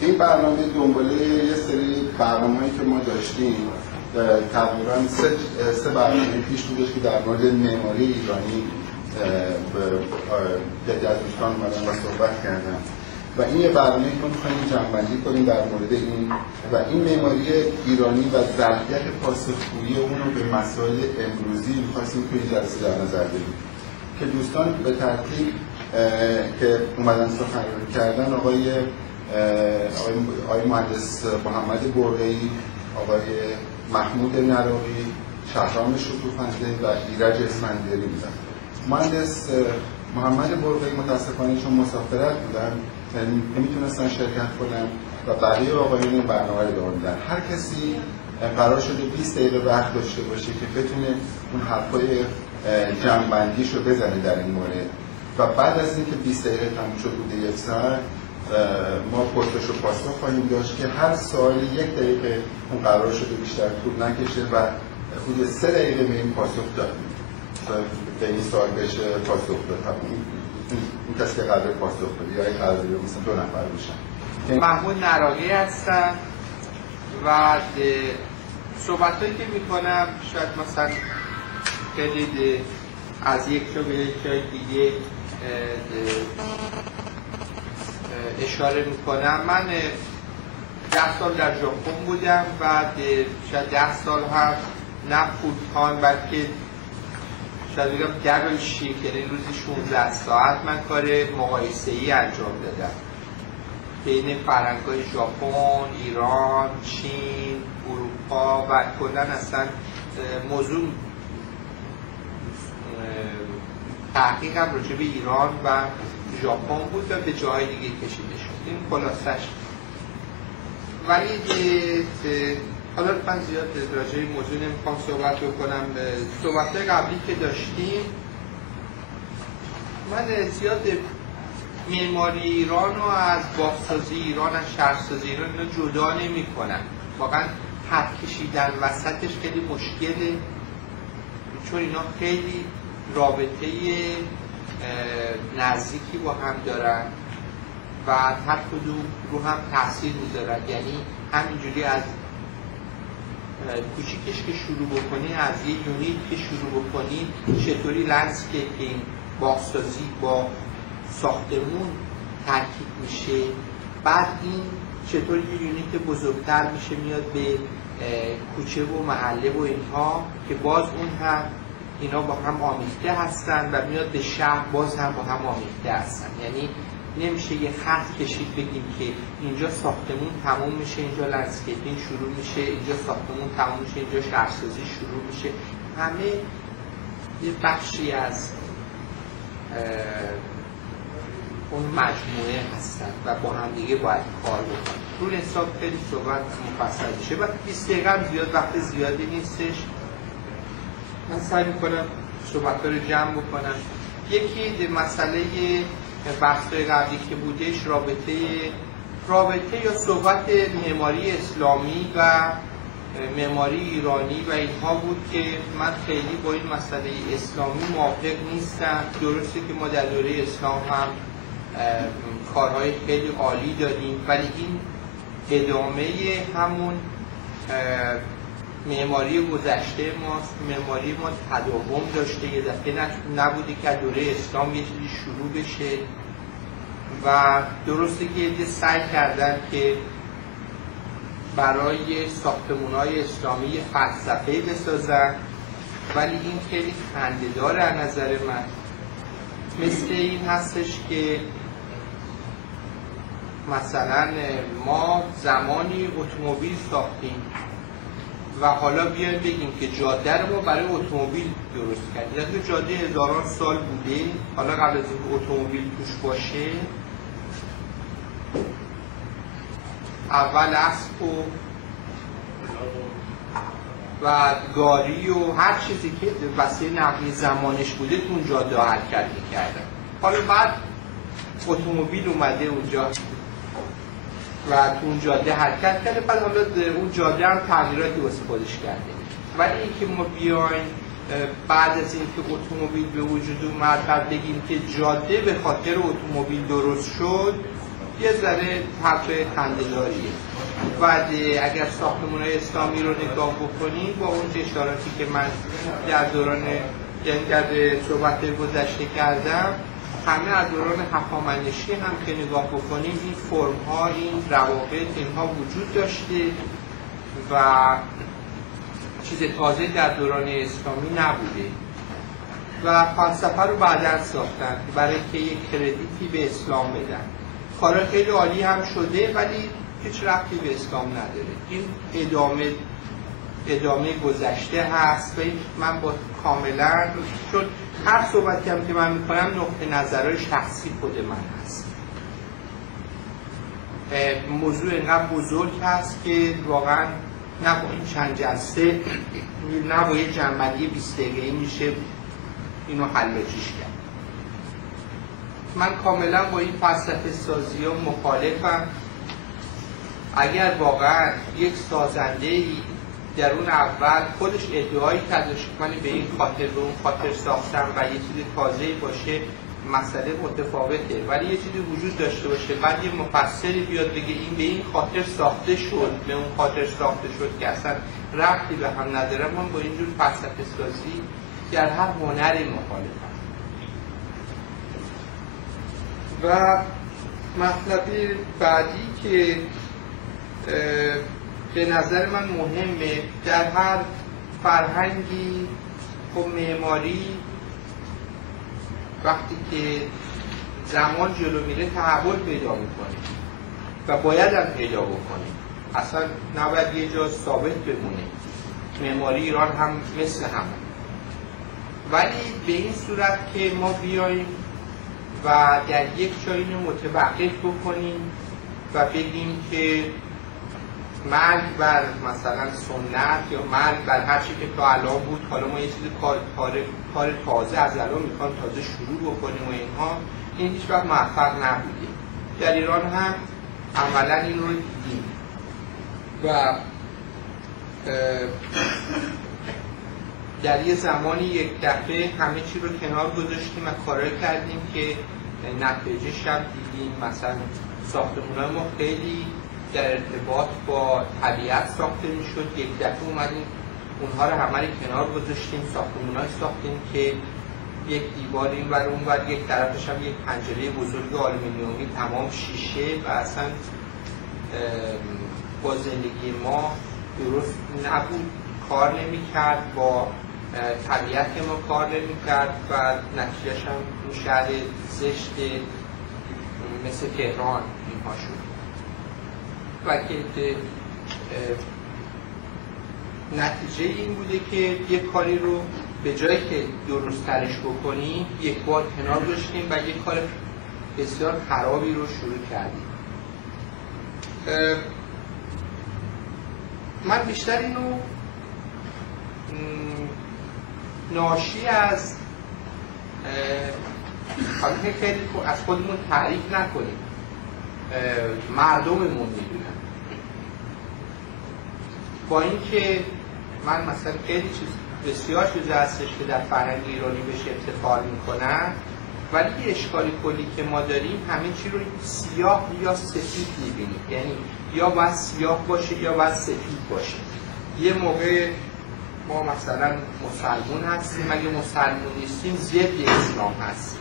این برنامه دنباله یه سری برنامه‌ای که ما داشتیم تقریبا سه برنامه پیش بودش که در مورد معماری ایرانی یکی از دوستان اومدن و صحبت کردن و این یه برنامه‌ای که می‌خوایم جمع‌بندی کنیم در مورد این و این معماری ایرانی و ظرفیت پاسخگویی اون رو به مسائل امروزی می‌خواستیم توی جلسه در نظر بگیریم که دوستان به ترتیب که اومدن سخنرانی کردن آقای مهندس محمد برقعی، آقای محمود نراقی، شهرام شکوفنده و ایرج اسفندیاری بودن. مهندس محمد برقعی متاسفانه چون مسافرت بودن نمیتونستن شرکت کنن و بقیه آقایون برنامه رو ادامه میدن. هر کسی قرار شده 20 دقیقه وقت داشته باشه که بتونه اون حرفای جمع‌بندیش رو بزنه در این مورد و بعد از اینکه 20 دقیقه تموم شد بوده یک ساعت ما پرسش و پاسخ خواهیم داشت که هر سوالی 1 دقیقه اون قرار شده بیشتر طول نکشه و حدود 3 دقیقه به این پاسخ دادیم به این سوال بشه پاسخ داد. این کسی که قرار پاسخ بده یا این قرار بده مثلا 2 نفر باشن. محمود نراقی هستم و صحبتایی که میکنم شاید مثلا خیلی از یک جا به یک جای دیگه اشاره میکنم. من 10 سال در ژاپن بودم و شاید 10 سال هم نه فول تایم بلکه شاید بگم دبل شیفت، یعنی روزی 16 ساعت من کار مقایسه‌ای انجام دادم بین فرهنگ‌های ژاپن، ایران، چین، اروپا و کلاً اصلا موضوع تحقیقم راجع به ایران و ژاپن بود و به جاهای دیگه کشیده شد. این خلاصش. ولی حالا من زیاد راجع به موضوع نمیخوام صحبت بکنم. صحبت‌های قبلی که داشتیم من زیاد معماری ایران رو از باغ‌سازی ایران، از شهرسازی ایران جدا نمی‌کنم. واقعا خط کشیدن وسطش خیلی مشکله چون اینا خیلی رابطه نزدیکی با هم دارن و هر کدوم رو هم تاثیر میذارن. یعنی همینجوری از کوچیکش که شروع بکنی، از یه یونیت که شروع بکنی، چطوری لندسکیپینگ باغ‌سازی با ساختمون ترکیب میشه، بعد این چطوری یه یونیت بزرگتر میشه میاد به کوچه و محله و اینها که باز اون هم اینا با هم آمیخته هستن و میاد به شهر باز هم با هم آمیخته هستن. یعنی نمیشه یه خط کشید بگیم که اینجا ساختمون تموم میشه، اینجا لندسکیپینگ شروع میشه، اینجا ساختمون تموم میشه، اینجا شهرسازی شروع میشه. همه یه بخشی از اون مجموعه هستن و با هم دیگه باید کار بکنن. رو حساب خیلی صحبت مفصل میشه و 20 دقیقه زیاد وقت زیادی نیستش. من سعی میکنم صحبت‌ها رو جمع بکنم. یکی مسئله بحث‌های قبلی که بودش رابطه یا صحبت معماری اسلامی و معماری ایرانی و اینها بود که من خیلی با این مسئله اسلامی موافق نیستم. درسته که ما در دوره اسلام هم کارهای خیلی عالی داریم ولی این ادامه همون معماری گذشته ماست. معماری ما تداوم داشته، یه دفعه نبوده که دوره اسلام یه چیزی شروع بشه و درسته که یه سعی کردن که برای ساختمان‌های اسلامی فلسفه‌ای بسازن ولی این خیلی خنده‌داره از نظر من. مثل این هستش که مثلا ما زمانی اتومبیل ساختیم و حالا بیایم بگیم که جاده رو ما برای اتومبیل درست کردیم. یعنی جاده هزاران سال بوده، حالا قبل از اینکه اتومبیل توش باشه اول اسب و گاری و هر چیزی که وسیله نقلیه زمانش بوده تو اون جاده حرکت می‌کردن. حالا بعد اتومبیل اومده اونجا و تو اون جاده حرکت کرده، بعد حالا اون جاده هم تغییراتی واسه خودش کرده. ولی اینکه ما بیایم بعد از اینکه اتومبیل به وجود اومد بعد بگیم که جاده به خاطر اتومبیل درست شد، یه ذره حرف خنده‌داریه. بعد اگر ساختمان‌های اسلامی رو نگاه بکنید با اون اشاراتی که من در دوران در صحبت گذشته کردم، همه از دوران هخامنشی هم که نگاه بکنیم این فرم‌ها، این روابط اینها وجود داشته و چیز تازه در دوران اسلامی نبوده و فلسفه رو بعداً ساختن برای که یک کردیتی به اسلام بدن. کارا خیلی عالی هم شده ولی هیچ ربطی به اسلام نداره. این ادامه گذشته هست و من با کاملا، چون هر صحبتی هم که من میکنم نقطه نظرهای شخصی خود من هست. موضوع اینقدر بزرگ هست که واقعا نه با این چند جلسه نه با یه جنبندی 20 دقیقه‌ای میشه اینو حلجیش کرد. من کاملا با این فلسفه سازی ها مخالفم. اگر واقعا یک سازنده‌ای در اون اول خودش ادعایی کردش من به این خاطر به اون خاطر ساختم و یه چیز تازه‌ای باشه مسئله متفاوته، ولی یه چیزی وجود داشته باشه بعد یه مفسری بیاد بگه این به این خاطر ساخته شد به اون خاطر ساخته شد که اصلا ربطی به هم نداره، من با اینجور فلسفه سازی در هر هنری مخالفم. و مطلب بعدی که به نظر من مهمه، در هر فرهنگی خب معماری وقتی که زمان جلو میره تحول پیدا میکنه و باید هم پیدا بکنه، اصلا نباید یه جا ثابت بمونه. معماری ایران هم مثل همه، ولی به این صورت که ما بیاییم و در یک جایی رو متوقف بکنیم و بگیم که مرگ بر مثلا سنت یا مرگ بر هر چی که تا الان بود، حالا ما یه چیز کار تازه از الان میخوام تازه شروع بکنیم و اینها، این هیچ وقت موفق نبوده. در ایران هم عملا این رو دیدیم و در یه زمانی یک دفعه همه چی رو کنار گذاشتیم و کارایی کردیم که نتیجه‌اش هم دیدیم. مثلا ساختمان‌های ما خیلی در ارتباط با طبیعت ساخته میشد، یک دفعه اومدیم اونها رو همه رو کنار گذاشتیم، ساختمان‌های ساختیم که یک دیوار این ور اون ور، یک طرفش هم یک پنجره بزرگ آلومینیومی تمام شیشه و اصلا با زندگی ما درست نبود، کار نمی‌کرد، با طبیعت ما کار نمی‌کرد و نتیجه‌اش هم اون شهر زشت مثل تهران اینها شد. و که نتیجه این بوده که یک کاری رو به جایی که درست ترش بکنیم یک بار کنار گذاشتیم و یک کار بسیار خرابی رو شروع کردیم. من بیشتر اینو ناشی از خیلی از خودمون تعریف نکنیم، مردممون میدونن. با اینکه من مثلا خیلی چیز بسیار چیز هستش که در فرهنگ ایرانی بهش افتخار میکنن، ولی یه اشکال کلی که ما داریم همه چی رو سیاه یا سفید میبینیم، یعنی یا باید سیاه باشه یا باید سفید باشه. یه موقع ما مثلا مسلمون هستیم، اگه مسلمون نیستیم ضد اسلام هستیم.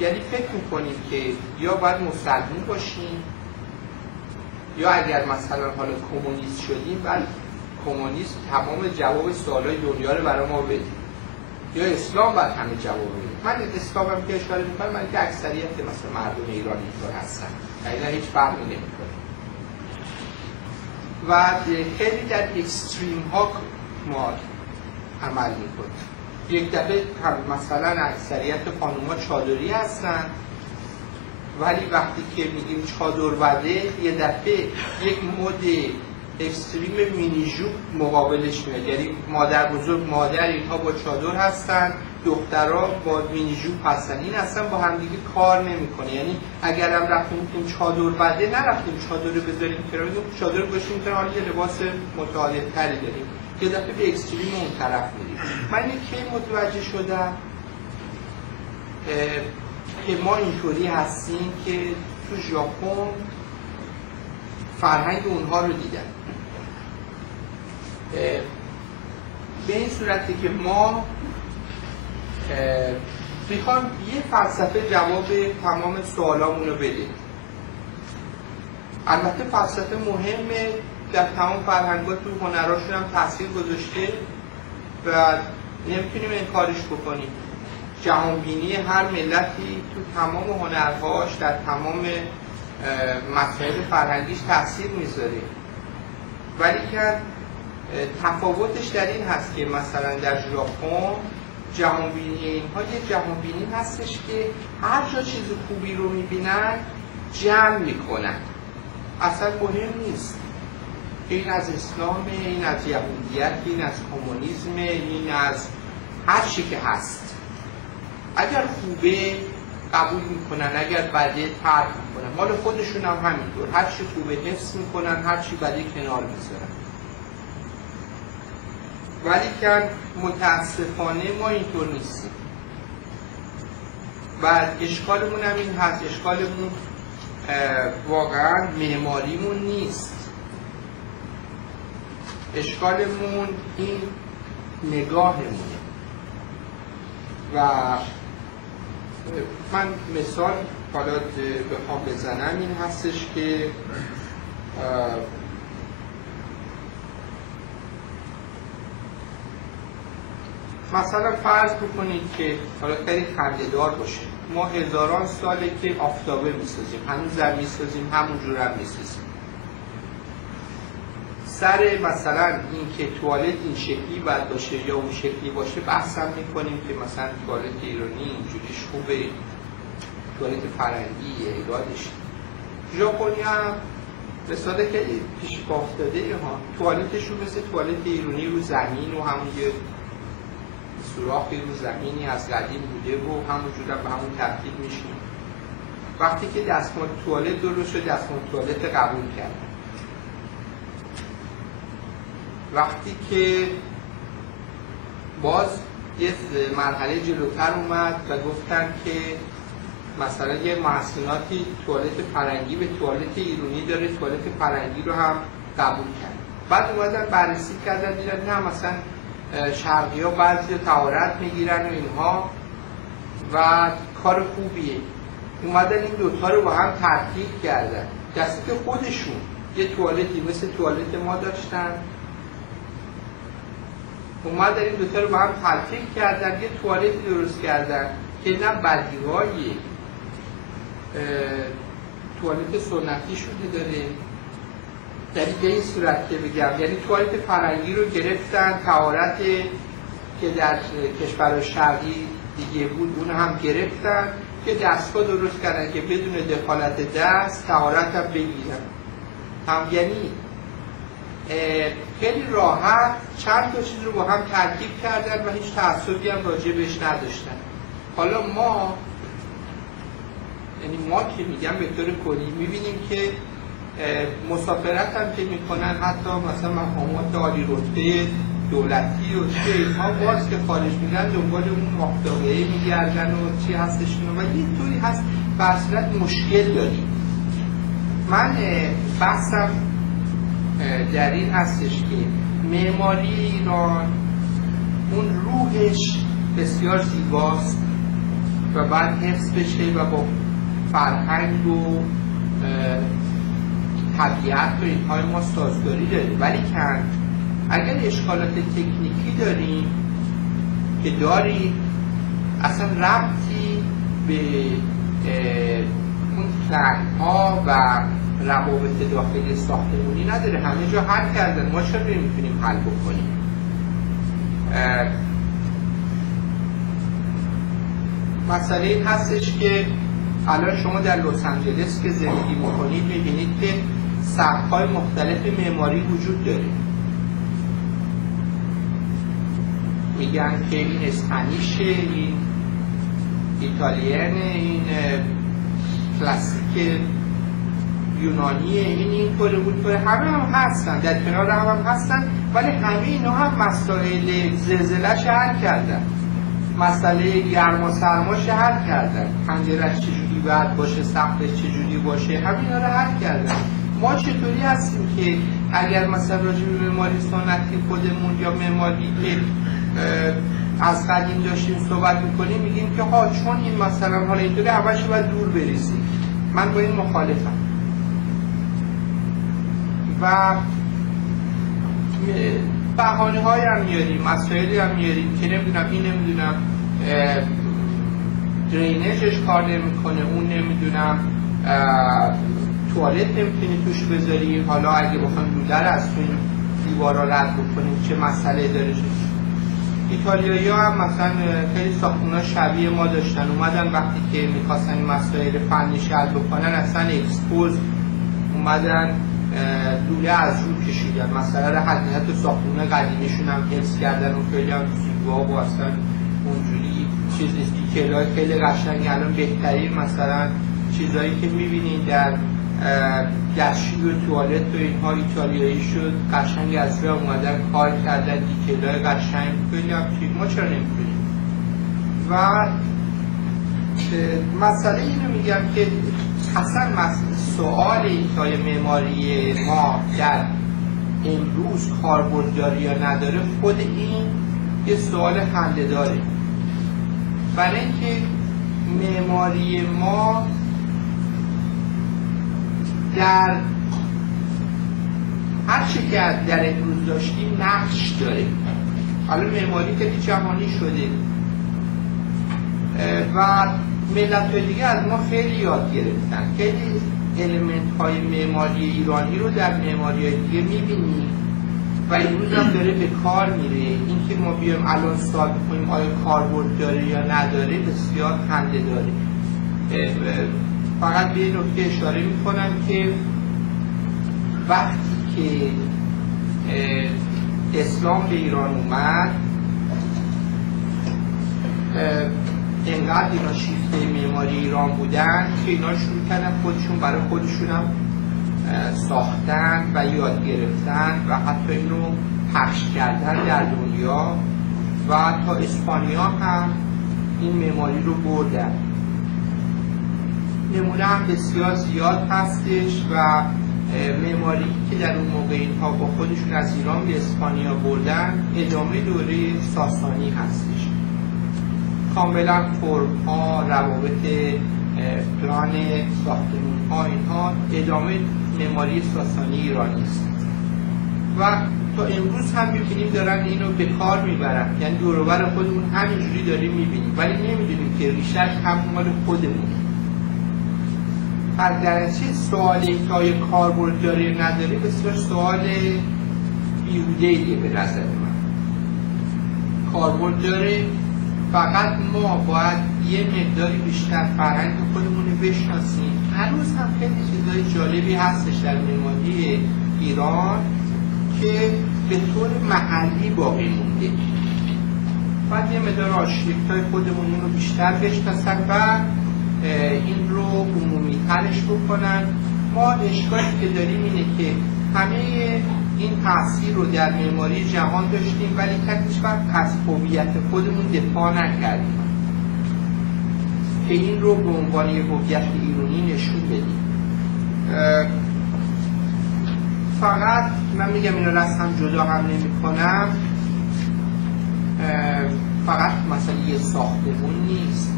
یعنی فکر میکنیم که یا باید مسلمون باشیم یا اگر مثلا حالا کمونیست شدیم بعد کمونیست تمام جواب سوالای دنیا رو برای ما بده، یا اسلام باید همه جواب بده. من اسلام هم که اشاره میکنم، من که اکثریت مثلا مردم ایران اینطور هستن، یعنی هیچ فرقی نمیکنه و خیلی در اکستریم ها ما عمل میکنیم. یک دفعه مثلا اکثریت خانوما چادری هستن، ولی وقتی که میگیم چادر بده یه دفعه یک مد اکستریم مینی ژوب مقابلش میاد، یعنی مادر بزرگ مادر اینها با چادر هستن، دخترها با مینی ژوب هستن، این اصلا با همدیگه کار نمیکنه. یعنی اگر هم رفتیم این چادر بده نرفتیم چادر رو بذاریم کنار، چادر رو گذاشتیم کنار، یه لباس متعادل تری داریم. یه دفعه به اکستریم اون طرف میریم. من اینه کی متوجه شدم که ما اینطوری هستیم که تو ژاپن فرهنگ اونها رو دیدن، به این صورتی که ما میخوام یه فلسفه جواب تمام سوالامون رو بده. البته فلسفه مهمه، در تمام فرهنگ‌ها تو هنراشون هم تاثیر گذاشته و نمیتونیم انکارش بکنیم. جهانبینی هر ملتی تو تمام هنرهاش، در تمام مسائل فرهنگیش تاثیر میذاره، ولی که تفاوتش در این هست که مثلا در ژاپن جهانبینی اینها یه جهانبینی هستش که هر جا چیز خوبی رو میبینن جمع میکنن، اصلا مهم نیست این از اسلام، این از یهودیت، این از کمونیسم، این از هر چی که هست. اگر خوبه قبول میکنن، اگر بده ترک میکنن. مال خودشون هم همینطور، هر چی خوبه حفظ میکنن، هر چی بده کنار میذارن. ولی که متاسفانه ما اینطور نیستیم و اشکالمون هم این هست. اشکالمون واقعا معماریمون نیست، اشکالمون این نگاهمونه. و من مثال حالا بخوام بزنم این هستش که مثلا فرض بکنید که حالا خیلی خنده‌دار باشه، ما هزاران ساله که آفتابه میسازیم، هنوز در میسازیم، همون جور هم میسازیم. سر مثلا این که توالت این شکلی باید باشه یا اون شکلی باشه بحث هم میکنیم که مثلا توالت ایرانی اینجوریش خوبه، توالت فرنگی ایرادش. ژاپنی هم مثال که پیش پا افتاده ها، توالتشون مثل توالت ایرانی رو زمین و همون یه سوراخی رو زمینی از قدیم بوده و همونجور به همون ترتیب میشیم. وقتی که دستمال توالت درست شد، دستمال توالت قبول کردن. وقتی که باز یه مرحله جلوتر اومد و گفتن که مثلا یه محصولاتی توالت فرنگی به توالت ایرانی داره، توالت فرنگی رو هم قبول کرد. بعد اومدن بررسی کردن دیدن نه مثلا شرقی ها بعضی طهارت میگیرن و اینها و کار خوبیه. اومدن این دوتا رو با هم ترکیب کردن، دستی که خودشون یه توالتی مثل توالت ما داشتن، اومدن این دوتا رو با هم ترکیب کردن، یه توالتی درست کردن که نه بدیهای توالت سنتی شده داره. یعنی به این صورت که بگم، یعنی توالت فرنگی رو گرفتن، طهارت که در کشور شرقی دیگه بود اون هم گرفتن که دستگاه درست کردن که بدون دخالت دست طهارت هم بگیرن. هم یعنی خیلی راحت چند تا چیز رو با هم ترکیب کردن و هیچ تعصبی هم راجع بهش نداشتن. حالا ما، یعنی ما که میگم به طور کلی میبینیم که مسافرت هم که میکنن، حتی مثلا مقامات عالی رتبه دولتی و چه اینها باز که خارج میدن دنبال اون واقعی میگردن و چی هستشون و یه طوری هست برصورت مشکل داریم. من بحثم در این هستش که معماری ایران اون روحش بسیار زیباست و بعد حفظ بشه و با فرهنگ و طبیعت و اینهای ما سازگاری داریم. ولی که اگر اشکالات تکنیکی داریم که داریم اصلا ربطی به اون فرهنگ‌ها و روابط داخلی ساختمونی نداره، همه جا حل کردن، ما چرا نمیتونیم حل بکنیم؟ مسئله این هستش که الان شما در لس آنجلس که زندگی میکنید میبینید که سبک‌های مختلف معماری وجود داره. میگن که این اسپانیشه، این ایتالیانه، این کلاسیک یونانیه، این اینطوره اونطوره، همه هم هستن، در کنار هم هستن، ولی همه اینا هم مسائل زلزله‌اش حل کردن، مسئله گرما سرماش حل کردن، پنجره‌اش چجوری باید باشه، سقفش چجوری باشه، همینا رو حل کردن. ما چطوری هستیم که اگر مثلا راجع به معماری سنتی خودمون یا معماری از قدیم داشتیم صحبت میکنیم میگیم که ها چون این مثلا حالا اینطوری همش باید دور بریزیم. من با این مخالفم و بهانه های هم میاریم، مسائلی هم میاریم که نمیدونم این نمیدونم درینجش کار نمیکنه، اون نمیدونم توالت نمیتونی توش بذاری، حالا اگه بخوایم لوله رو از تو این دیوارا رد بکنیم چه مسئله داره. ایتالیایی ها هم مثلا خیلی ساختمونا شبیه ما داشتن، اومدن وقتی که میخواستن این مسائل فنیش حل بکنن اصلا اکسپوز اومدن لوله از رو کشیدن، مثلا رو حقیقت ساختمون قدیمیشون هم حفظ کردن و خیلی هم زیبا و اصلا اونجوری چیز نیست. دیتیل‌های خیلی قشنگی الان بهترین مثلا چیزایی که میبینین در دستشویی و توالت و اینها ایتالیایی شد، قشنگ از روی اومدن کار کردن، دیتیل‌های قشنگ خیلی هم چیز ما چرا نمی‌کنیم. و مسئله اینو میگم که اصلا سوال این که معماری ما در امروز کاربرد داره یا نداره، خود این یه سوال خنده‌داره. برای اینکه معماری ما در هر چی که در امروز داشتیم نقش داره. حالا معماری که جهانی شده و ملت‌های دیگه از ما خیلی یاد گرفتن، خیلی المنت‌های معماری ایرانی رو در معماری‌های دیگه می‌بینیم و امروز هم داره به کار میره. اینکه ما بیایم الان سوال بکنیم آیا کاربرد داره یا نداره بسیار خنده داره. فقط به این نکته اشاره می‌کنم که وقتی که اسلام به ایران اومد اینقدر اینا شیفته معماری ایران بودن که اینا شروع کردن خودشون برای خودشون هم ساختن و یاد گرفتن و حتی اینو پخش کردن در دنیا و تا اسپانیا هم این معماری رو بردن. نمونه هم بسیار زیاد هستش و معماری که در اون موقع اینها با خودشون از ایران به اسپانیا بردن ادامه دوره ساسانی هستش. کاملا فرم ها، روابط پلان ساختمون ها اینها ادامه معماری ساسانی ایرانی است و تا امروز هم میبینیم دارن اینو به کار میبرن، یعنی دور و بر خودمون همینجوری داریم میبینیم ولی نمیدونیم که ریشش هم مال خودمون. از درنچه سوالی که آیا کاربرد داره نداره بسیار سوال بیهوده‌ایه به نظر من. کاربرد داره، فقط ما باید یه مقداری بیشتر فرهنگ خودمون رو بشناسیم. هنوز هم خیلی چیزای جالبی هستش در معماری ایران که به طور محلی باقی مونده. باید یه مقدار آشناسی خودمون رو بیشتر بشناسن و این رو عمومی ترش بکنن. ما اشکالی که داریم اینه که همه این تاثیر رو در معماری جهان داشتیم ولی هیچ وقت از هویت خودمون دفاع نکردیم که این رو به عنوان یک هویت ایرانی نشون بدیم. فقط من میگم اینا رو از هم جدا هم نمی کنم، فقط مثلا یه ساختمون نیست،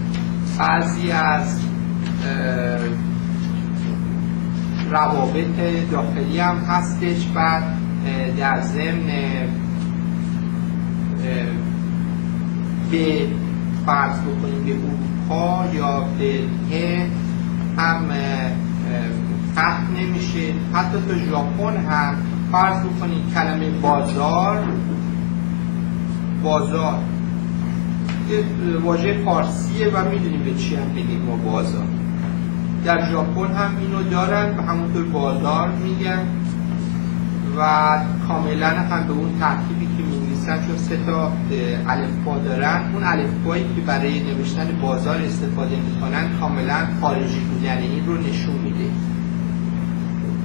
بعضی از روابط داخلی هم هستش و در ضمن به فرض بکنیم به اروپا یا به هند هم ختم نمیشه. حتی تا ژاپن هم فرض بکنیم کلمه بازار یه واژه فارسیه و میدونیم به چی هم بگیم ما بازار. در ژاپن هم اینو دارن و همونطور بازار میگن و کاملا هم به اون ترتیبی که می‌نویسن، چون 3 تا الفبا دارن، اون الفبایی که برای نوشتن بازار استفاده میکنن کاملا خارجی بودن این رو نشون میده.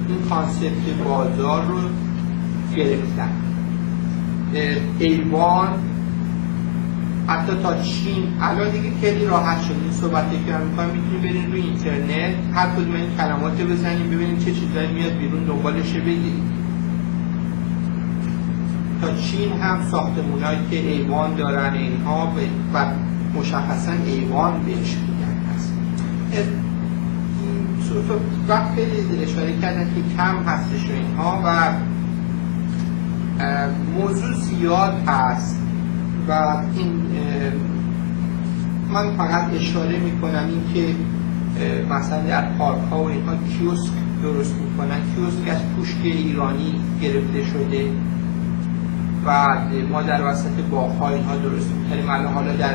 این کانسپت بازار رو گرفتن. ایوان حتی تا چین الان دیگه خیلی راحت شد. این صحبتی که من می‌کنم میتونید برین روی اینترنت هر کدوم این کلمات رو بزنید ببینید چه چیزایی میاد بیرون دنبالش بگیرید. تا چین هم ساختمونایی که ایوان دارن اینها و مشخصا ایوان بهش میگن هست. وقت خیلی اشاره کردن که کم هستش و اینها و موضوع زیاد هست و این من فقط اشاره میکنم این که مثلا در پارک ها و اینها کیوسک درست میکنن. کیوسک از پوشک ایرانی گرفته شده و ما در وسط باغ‌ها اینها درست می‌کنیم. حالا در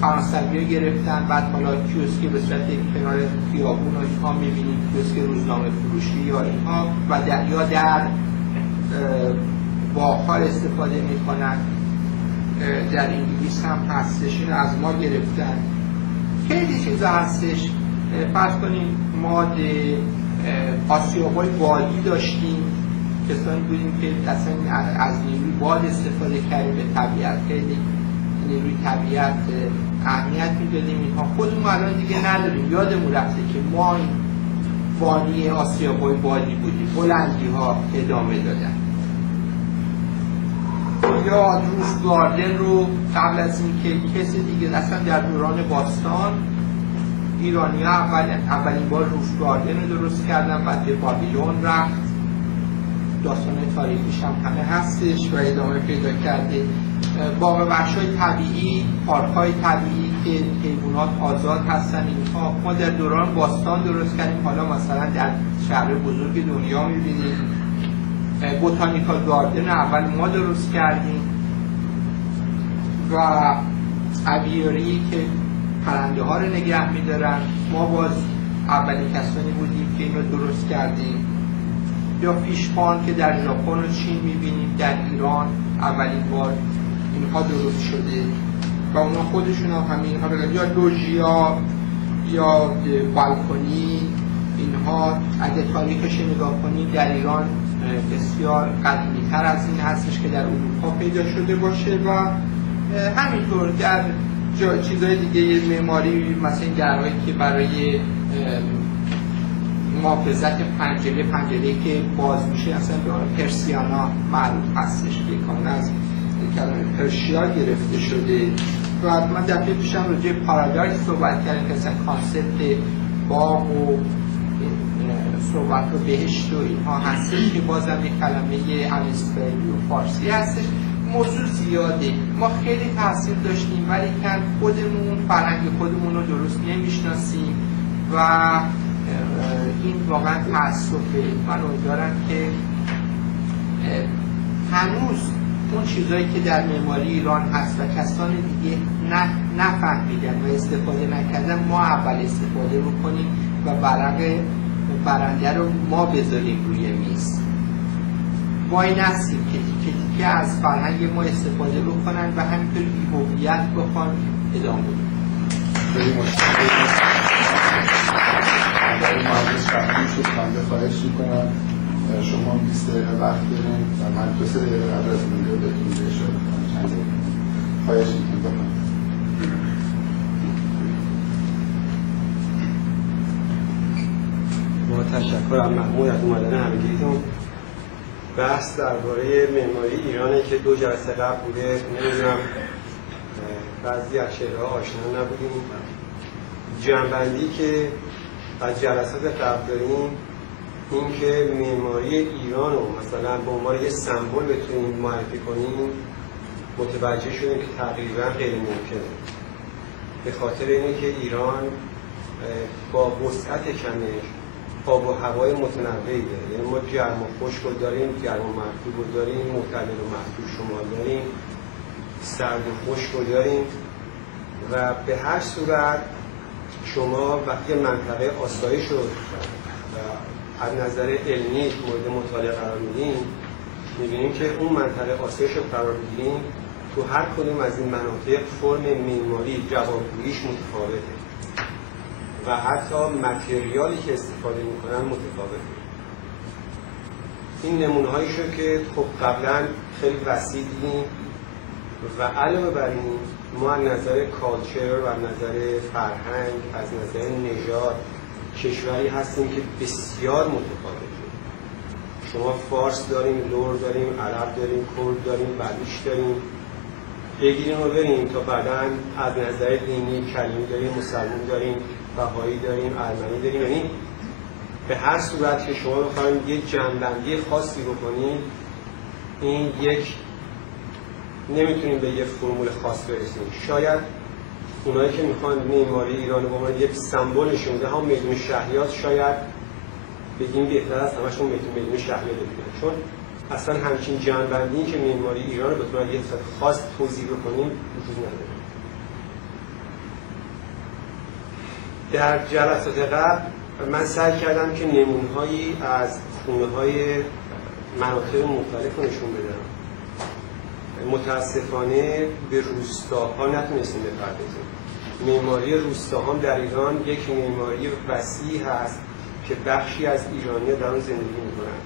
فرانسوی‌ها گرفتن، بعد حالا کیوسک به صورت کنار خیابون و اینها می‌بینیم، کیوسک روزنامه فروشی یا اینها و در باغ‌ها استفاده می‌کنن. در انگلیس هم هستش، این از ما گرفتن. خیلی چیزا هستش. فرض کنیم ما آسیاب‌های بادی داشتیم، کسانی بودیم که اصلا از نیروی باد استفاده کردیم، به طبیعت خیلی نیروی طبیعت اهمیت میدادیم. اینها خودمون الان دیگه نداریم، یادمون رفته که ما این بانی آسیاب‌های بادی بودیم، بلندی ها ادامه دادن. یا روز گاردن رو قبل از این که کسی دیگه اصلا در دوران باستان ایرانی ها اولین بار روز گاردن رو درست کردن، بعد به بابیلون رفت. داستان تاریخیش هم همه هستش و ادامه پیدا کرده. باغ وحش‌های طبیعی، پارک‌های طبیعی که حیوانات آزاد هستن، اینها ما در دوران باستان درست کردیم. حالا مثلا در شهر بزرگ دنیا می‌بینید. بوتانیکال گاردن اول ما درست کردیم و اویاری که پرنده ها رو نگه می‌دارن، ما باز اولین کسانی بودیم که اینو درست کردیم. یا فیشپان که در ژاپن و چین می‌بینیم، در ایران اولین بار اینها درست شده و اونا خودشون هم همینها رو، یا لوژیا یا بالکنی، اینها اگه تاریخش نگاه کنید در ایران بسیار قدیمی‌تر از این هستش که در اروپا پیدا شده باشه و همینطور در چیزهای دیگه معماری، مثلا درهایی که برای محافظت پنجره که باز میشه اصلا به پرسیانا معروف هستش که کاملا از کلمه پرشیا گرفته شده. و من دفعه پیشم راجع به پارادایس صحبت کردم که اصلا کانسپت باغ و صحبت و بهشت و اینها هستش که بازم یک کلمه انیسپری و فارسی هستش. موضوع زیاده، ما خیلی تاثیر داشتیم ولی که خودمون فرهنگ خودمون رو درست نمیشناسیم و این واقعا تأسفه. من امیدوارم که هنوز اون چیزایی که در معماری ایران هست و کسان دیگه نفهمیدن و استفاده نکردن، ما اول استفاده بکنیم و برنده رو ما بذاریم روی میز. وای نستیم که تیکه از فرهنگ ما استفاده بکنن و همینطور بی‌هویت بخوان ادامه بدن. خیلی مشکل برای مهندس شخصی شد. من خواهش میکنم شما 20 دقیقه وقت داریم و من 2-3 دقیقه قبل از این رو بهتون اشاره کنم. چند دقیقه خواهش میکنم. با تشکر محمود از اومدن همگیتون. بحث درباره معماری ایرانه که 2 جلسه قبل بوده. نمیدونم بعضی از شعرها آشنا نبودیم. جنبندی که از جلسات قبل داریم این که معماری ایران رو مثلا به عنوان یه سمبل بتونیم معرفی کنیم، متوجه شدیم که تقریبا غیر ممکنه. به خاطر اینه که ایران با وسعت کمش آب و هوای متنوعی داره. یعنی ما گرم و خشک رو داریم، گرم و مرطوب رو داریم، معتدل و مرطوب شمال داریم، سرد و خشک رو داریم و به هر صورت شما وقتی منطقه آسایش رو از نظر علمی مورد مطالعه قرار میدیم، میبینیم که اون منطقه آسایش رو قرار میدیم تو هر کدوم از این مناطق فرم معماری جوابگوییش متفاوته و حتی متریالی که استفاده میکنن متفاوته. این نمونه هایی شد که خب قبلا خیلی وسیع دیدیم و علاوه بر این ما از نظر کالچر و از نظر فرهنگ، از نظر نژاد کشوری هستیم که بسیار متفاوته. شما فارس داریم، لور داریم، عرب داریم، کرد داریم، بلوچ داریم، بگیریم و بریم تا بعدا از نظر دینی کلیمی داریم، مسلمان داریم، بهایی داریم، ارمنی داریم. یعنی به هر صورت که شما بخواید یک جنبندی خاصی بکنید، این یک نمیتونیم به یک فرمول خاص برسیم. شاید اونایی که میخوان معماری ایران رو به عنوان یک سمبل نشون بده، هم میدون شهریار شاید بگیم بهتر است همشون میدون شهریار بگیرن، چون اصلا همچین جنبندی که معماری ایران رو به طور یک خاص توضیح بکنیم وجود نداره. در جلسات قبل من سعی کردم که نمونه‌هایی از خونه‌های مناطق مختلف نشون بدم. متاسفانه به روستاها نتونستیم بپردازیم. معماری روستاها در ایران یک معماری وسیع هست که بخشی از ایرانی‌ها در آن زندگی می‌کنند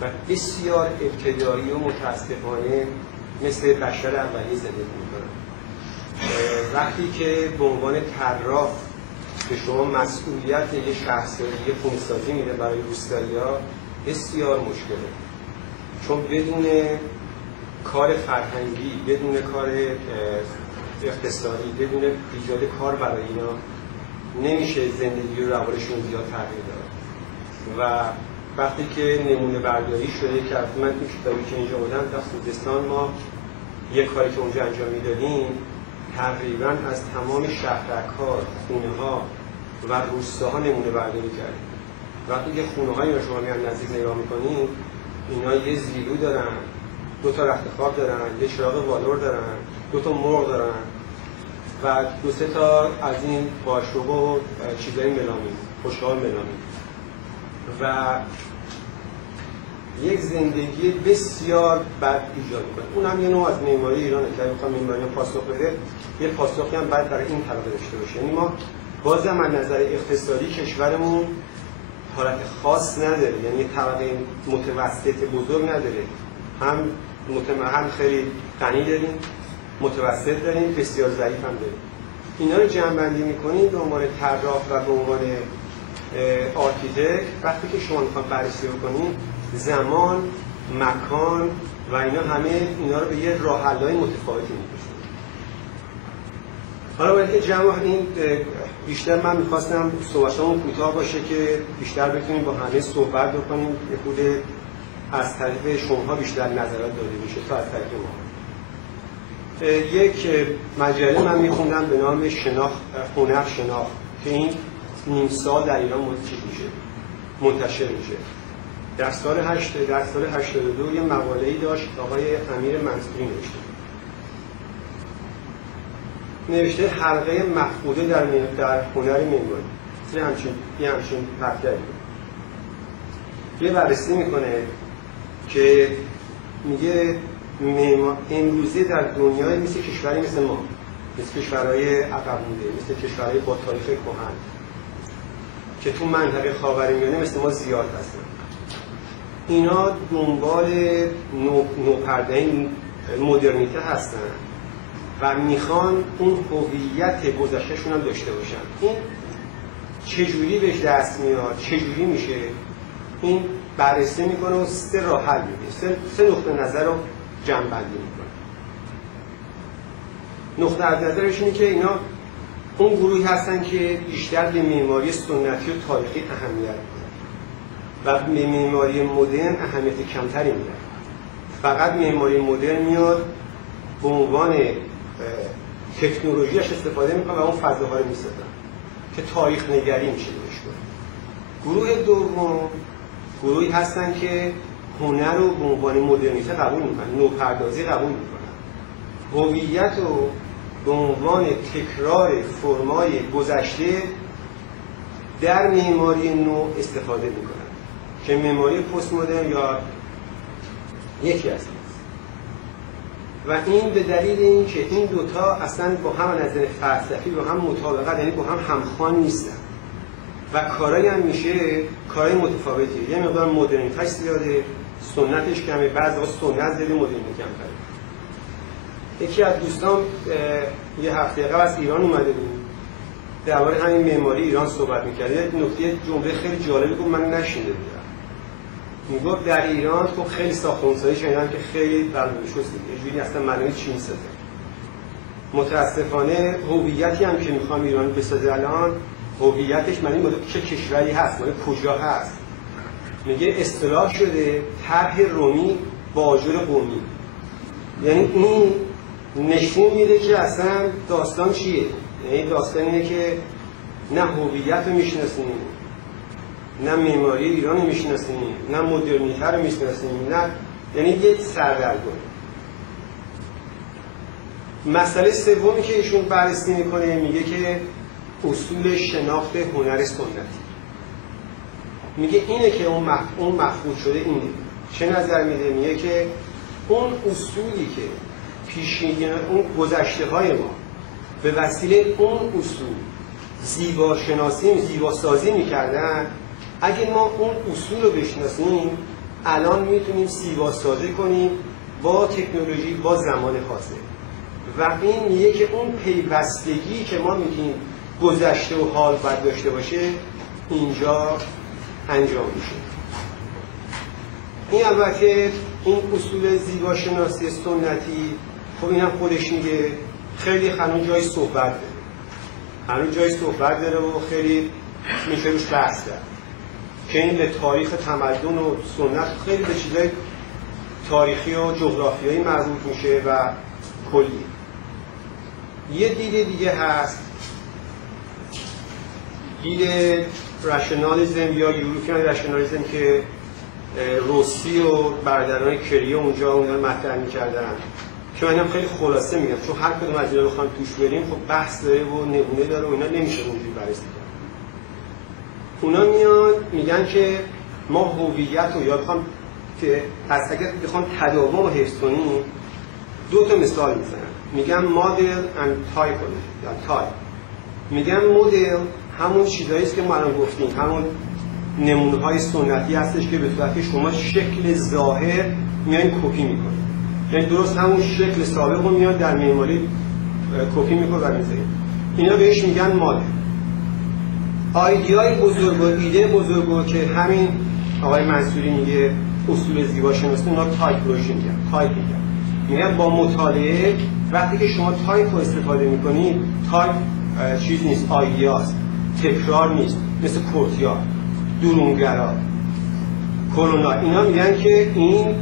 و بسیار ابتدایی و متاسفانه مثل بشر اولیه زندگی می‌کنند. وقتی که به عنوان طراح به شما مسئولیت یک شهرسازی، یک خونه‌سازی میده برای روستایی‌ها، بسیار مشکله، چون بدون کار فرهنگی، بدون کار اقتصادی، بدون ایجاد کار برای اینا نمیشه زندگی و روابطشون زیاد تغییر داد. و وقتی که نمونه برداری شده که من این کتابی که اینجا بودم در خوزستان ما یک کاری که اونجا انجام میدادیم تقریبا از تمام شهرک‌ها، خونه‌ها و روستاها نمونه برداری کردیم. وقتی که خونه‌های رو شما میان نزدیک نگاه میکنید، اینا یه زیرو دارن، 2 تا رخت خواب دارن، یه چراغ والور دارن، 2 تا مرغ دارن و 2-3 تا از این قاشق و چیزای ملامین، خوشحال ملامین و یک زندگی بسیار بد ایجاد می‌کنه. اون هم یه نوع از معماری ایرانه که می‌خوام معماری پاسخ بده، یه پاسخی هم باید برای این طبقه داشته باشه. یعنی ما بازم از نظر اقتصادی کشورمون حالت خاص نداره، یعنی طبقه متوسط بزرگ نداره، هم خیلی غنی داریم، متوسط داریم، بسیار ضعیف هم داریم. اینا رو جمع‌بندی می‌کنید به عنوان طراح و به عنوان آرکیتکت. وقتی که شما می‌خواید بررسی بکنید زمان، مکان و اینا همه اینا رو به یه راه حل‌های متفاوتی می‌کشن. حالا باید که جمع این بیشتر من می‌خواستم صحبتامون کوتاه باشه که بیشتر بتونیم با همه صحبت بکنیم، یه خود از طریق شماها بیشتر نظرات داده میشه تا از طریق ما. یک مجله من میخوندم به نام هنر شناخت که این نیم سال در ایران منتشر میشه. در سال 82 یه مقاله‌ای داشت آقای امیر منصوری نوشته حلقه مفقوده در هنر معماری. یه همچین مطلبی یه بررسی میکنه که میگه امروزه در دنیای مثل کشوری مثل ما، مثل کشورهای عقب مونده، مثل کشورهای با تاریخ کهن که تو منطقه خاورمیانه مثل ما زیاد هستن، اینا دنبال نوپرده مدرنیته هستن و میخوان اون هویت گذشتهشون هم داشته باشن. این چجوری بهش دست میاد، چجوری میشه، این بررسی میکنه و 3 راه حل میده، 3 نقطه نظر رو جمع بندی میکنه. نقطه از نظرش اینه که اینا اون گروهی هستن که بیشتر به معماری سنتی و تاریخی اهمیت میدن و به معماری مدرن اهمیت کمتری میدن. فقط معماری مدرن میاد به عنوان تکنولوژیش استفاده میکنه و اون فضاها رو میسازن که تاریخ نگری میشه بهش کنه. گروه دوم گروهی هستن که هنر رو به عنوان مدرنیته قبول میکنن، نوپردازی قبول میکنن، هویت رو به عنوان تکرار فرمای گذشته در معماری نو استفاده میکنن که معماری پست مدرن یا یکی از و این به دلیل اینکه این دوتا اصلا با هم از نظر فلسفی با هم مطابقت، یعنی با هم همخوان نیستن و کارایی هم میشه کارهای متفاوتیه. یه مقدار مدرنیتش زیاده، سنتش کمه، بعضی وقت سنت زیاده، مدرنیته کمتره. یکی از دوستان یه هفته قبل از ایران اومده بود، درباره همین معماری ایران صحبت می‌کرد. یه نکته جمله خیلی جالبی گفت، من نشنیده بودم. میگفت در ایران خب خیلی ساختمان‌سازی شنیدم که خیلی بلوشوسته، یه جوری اصلا معنی چی می‌سازه. متاسفانه هویتی هم که می‌خوام ایران بسازه الان، هویتش معنی مال چه کشوری هست، مال کجا هست. میگه اصطلاح شده طرح رومی با آجر قومی. یعنی این نشون میده که اصلا داستان چیه؟ یعنی داستان اینه که نه هویت رو میشناسیم، نه معماری ایران رو میشناسیم، نه مدرنیته رو میشناسیم، نه، یعنی یک سردرگم. مسئله سومی که ایشون بررسی میکنه میگه که اصول شناخت هنر سنتی. میگه اینه که اون مفقود شده اینه. چه نظر میده؟ میگه که اون اصولی که اون گذشته های ما به وسیله اون اصول زیبا سازی میکردن، اگه ما اون اصول رو بشناسیم الان میتونیم زیبا سازی کنیم با تکنولوژی، با زمان خاصه. و این میگه که اون پیوستگی که ما میگیم گذشته و حال باید داشته باشه اینجا انجام میشه. این البته این اصول زیباشناسی سنتی، خب اینم خودش میگه خیلی هنوز جای صحبت داره، و خیلی میشه روش بحث کرد که این به تاریخ تمدن و سنت خیلی به چیزای تاریخی و جغرافیایی مربوط میشه و کلی. یه دید دیگه هست، دید رشنالیزم یا یوروپیان رشنالیزم که روسی و برادران کریه اونجا مطرح می‌کردن، که منم خیلی خلاصه میگم چون هر کدوم از اینا بخوام توش بریم خب بحث داره و نمونه داره و اینا نمیشه اونجوری بررسی کرد. اونا میان میگن که ما هویت رو یا بخوام که پس اگر بخوام تداوم رو حفظ کنیم، دو تا مثال میزنن. میگن مدل and typology یا تایپ. میگن مدل همون چیزایی است که ما الان گفتیم، همون نمونه‌های سنتی هستش که به صورت شما شکل ظاهر میان کپی میکنه. یعنی درست همون شکل سابق رو میان در معماری کپی میکنه و میذاره. اینا بهش میگن مدل. ایده بزرگو که همین آقای منصوری میگه اصول زیباشناسی، اونا تایپولوژی میگن، میگن با مطالعه وقتی که شما تایپ رو استفاده میکنید، تایپ چیز نیست، آیدیاست، تکرار نیست، مثل کورتیار، درونگرا، کرونا. اینا میگن که این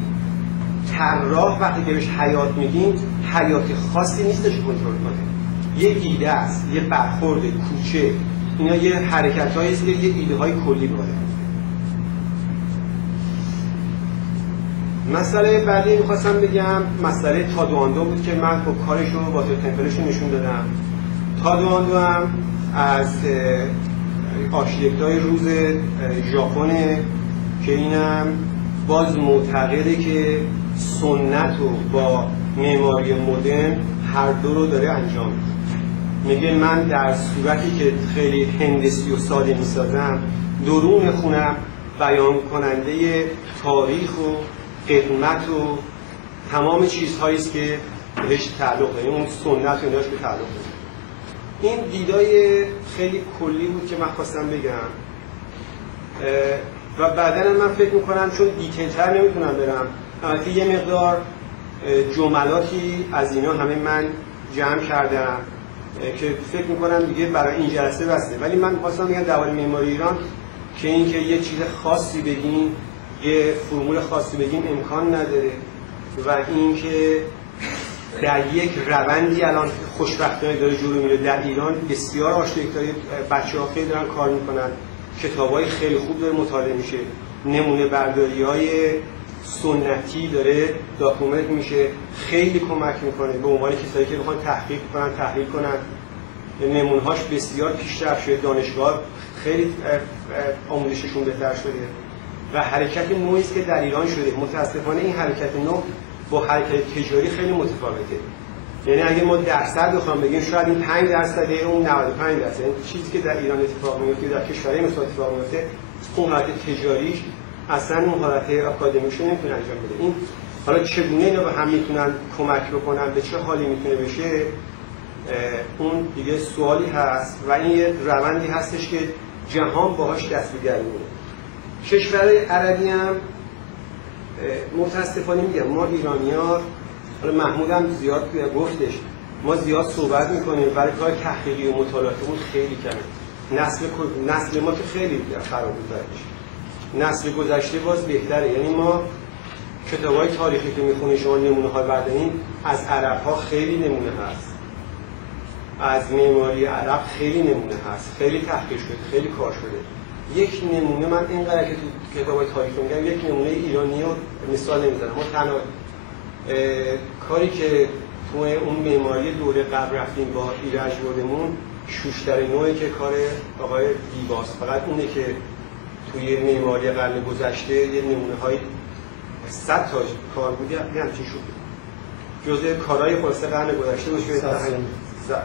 طراح وقتی که بهش حیات میگیم، حیات خاصی نیستش کنترل کنه، یه ایده است، یه برخورد کوچه، اینا یه حرکت‌هایی است که یه ایده‌های کلی باشه. مسئله بعدی می‌خواستم بگم مسئله تادواندو بود که من خب کارشو با تمپلش نشون دادم. تادواندو هم از آرشیتکت‌های روز ژاپن که اینم باز معتقده که سنت رو با معماری مدرن هر دو رو داره انجام میده. میگه من در صورتی که خیلی هندسی و ساده میسازم، درون خونم بیان کننده تاریخ و قدمت و تمام چیزهایی است که بهش تعلق داره، اون سنت و ایناش به تعلق داره. این دیدای خیلی کلی بود که من خواستم بگم و بعداً من فکر میکنم چون دیتیل‌تر نمیتونم برم، البته یه مقدار جملاتی از اینا همه من جمع کردم که فکر میکنم دیگه برای این جلسه بسته، ولی من خواستم بگم درباره معماری ایران که اینکه یه چیز خاصی بگیم، یه فرمول خاصی بگیم امکان نداره و اینکه در یک روندی الان خوشبختانه داره جلو میره. در ایران بسیار آرشیتکت‌های بچه‌ها خیلی دارن کار میکنن، کتابای خیلی خوب داره مطالعه میشه، نمونه برداری‌های سنتی داره داکومنت میشه، خیلی کمک میکنه به عنوان کسایی که بخوان تحلیل کنن. نمونه‌هاش بسیار پیشرفت شده، دانشگاه خیلی آموزششون بهتر شده و حرکت نوعی است که در ایران شده. متاسفانه این حرکت نو با حرکت تجاری خیلی متفاوته. یعنی اگه ما درصد بخوام بگیم شاید این 5% اون 95%، چیزی که در ایران اتفاق میفته در کشورهای مثل اتفاق میفته، اون حرکت تجاریش اصلا اون حالت آکادمیکشون نمیتونه انجام بده. این حالا چگونه اینا به هم میتونن کمک بکنن، به چه حالی میتونه بشه، اون دیگه سوالی هست و این یه روندی هستش که جهان باهاش دست به گریه می‌کنه. کشورهای عربی هم متاسفانه میگم ما ایرانی‌ها، حالا محمود هم زیاد گفتش، ما زیاد صحبت میکنیم برای کار تحقیقی و مطالعاتمون خیلی کمه. نسل ما که خیلی خراب‌تر میشه، نسل گذشته باز بهتره. یعنی ما کتاب‌های تاریخی که میخونیم، شما نمونه‌ها بردارین، از عرب‌ها خیلی نمونه هست، از معماری عرب خیلی نمونه هست، خیلی تحقیق شده، خیلی کار شده. یک نمونه، من اینقدر که تو کتاب‌های تاریخی میگم، یک نمونه ایرانی رو مثال نمیزنم. ما تنها کاری که تو اون معماری دوره قبل رفتیم با ایرج بردمون، شوشترین نوعی که کار آقای دیباست، فقط اونه که توی معماری قرن گذشته یه نمونه‌های 100 تا کار بودی همچین شد. جزء کارهای خلاصه قرن گذشته بود که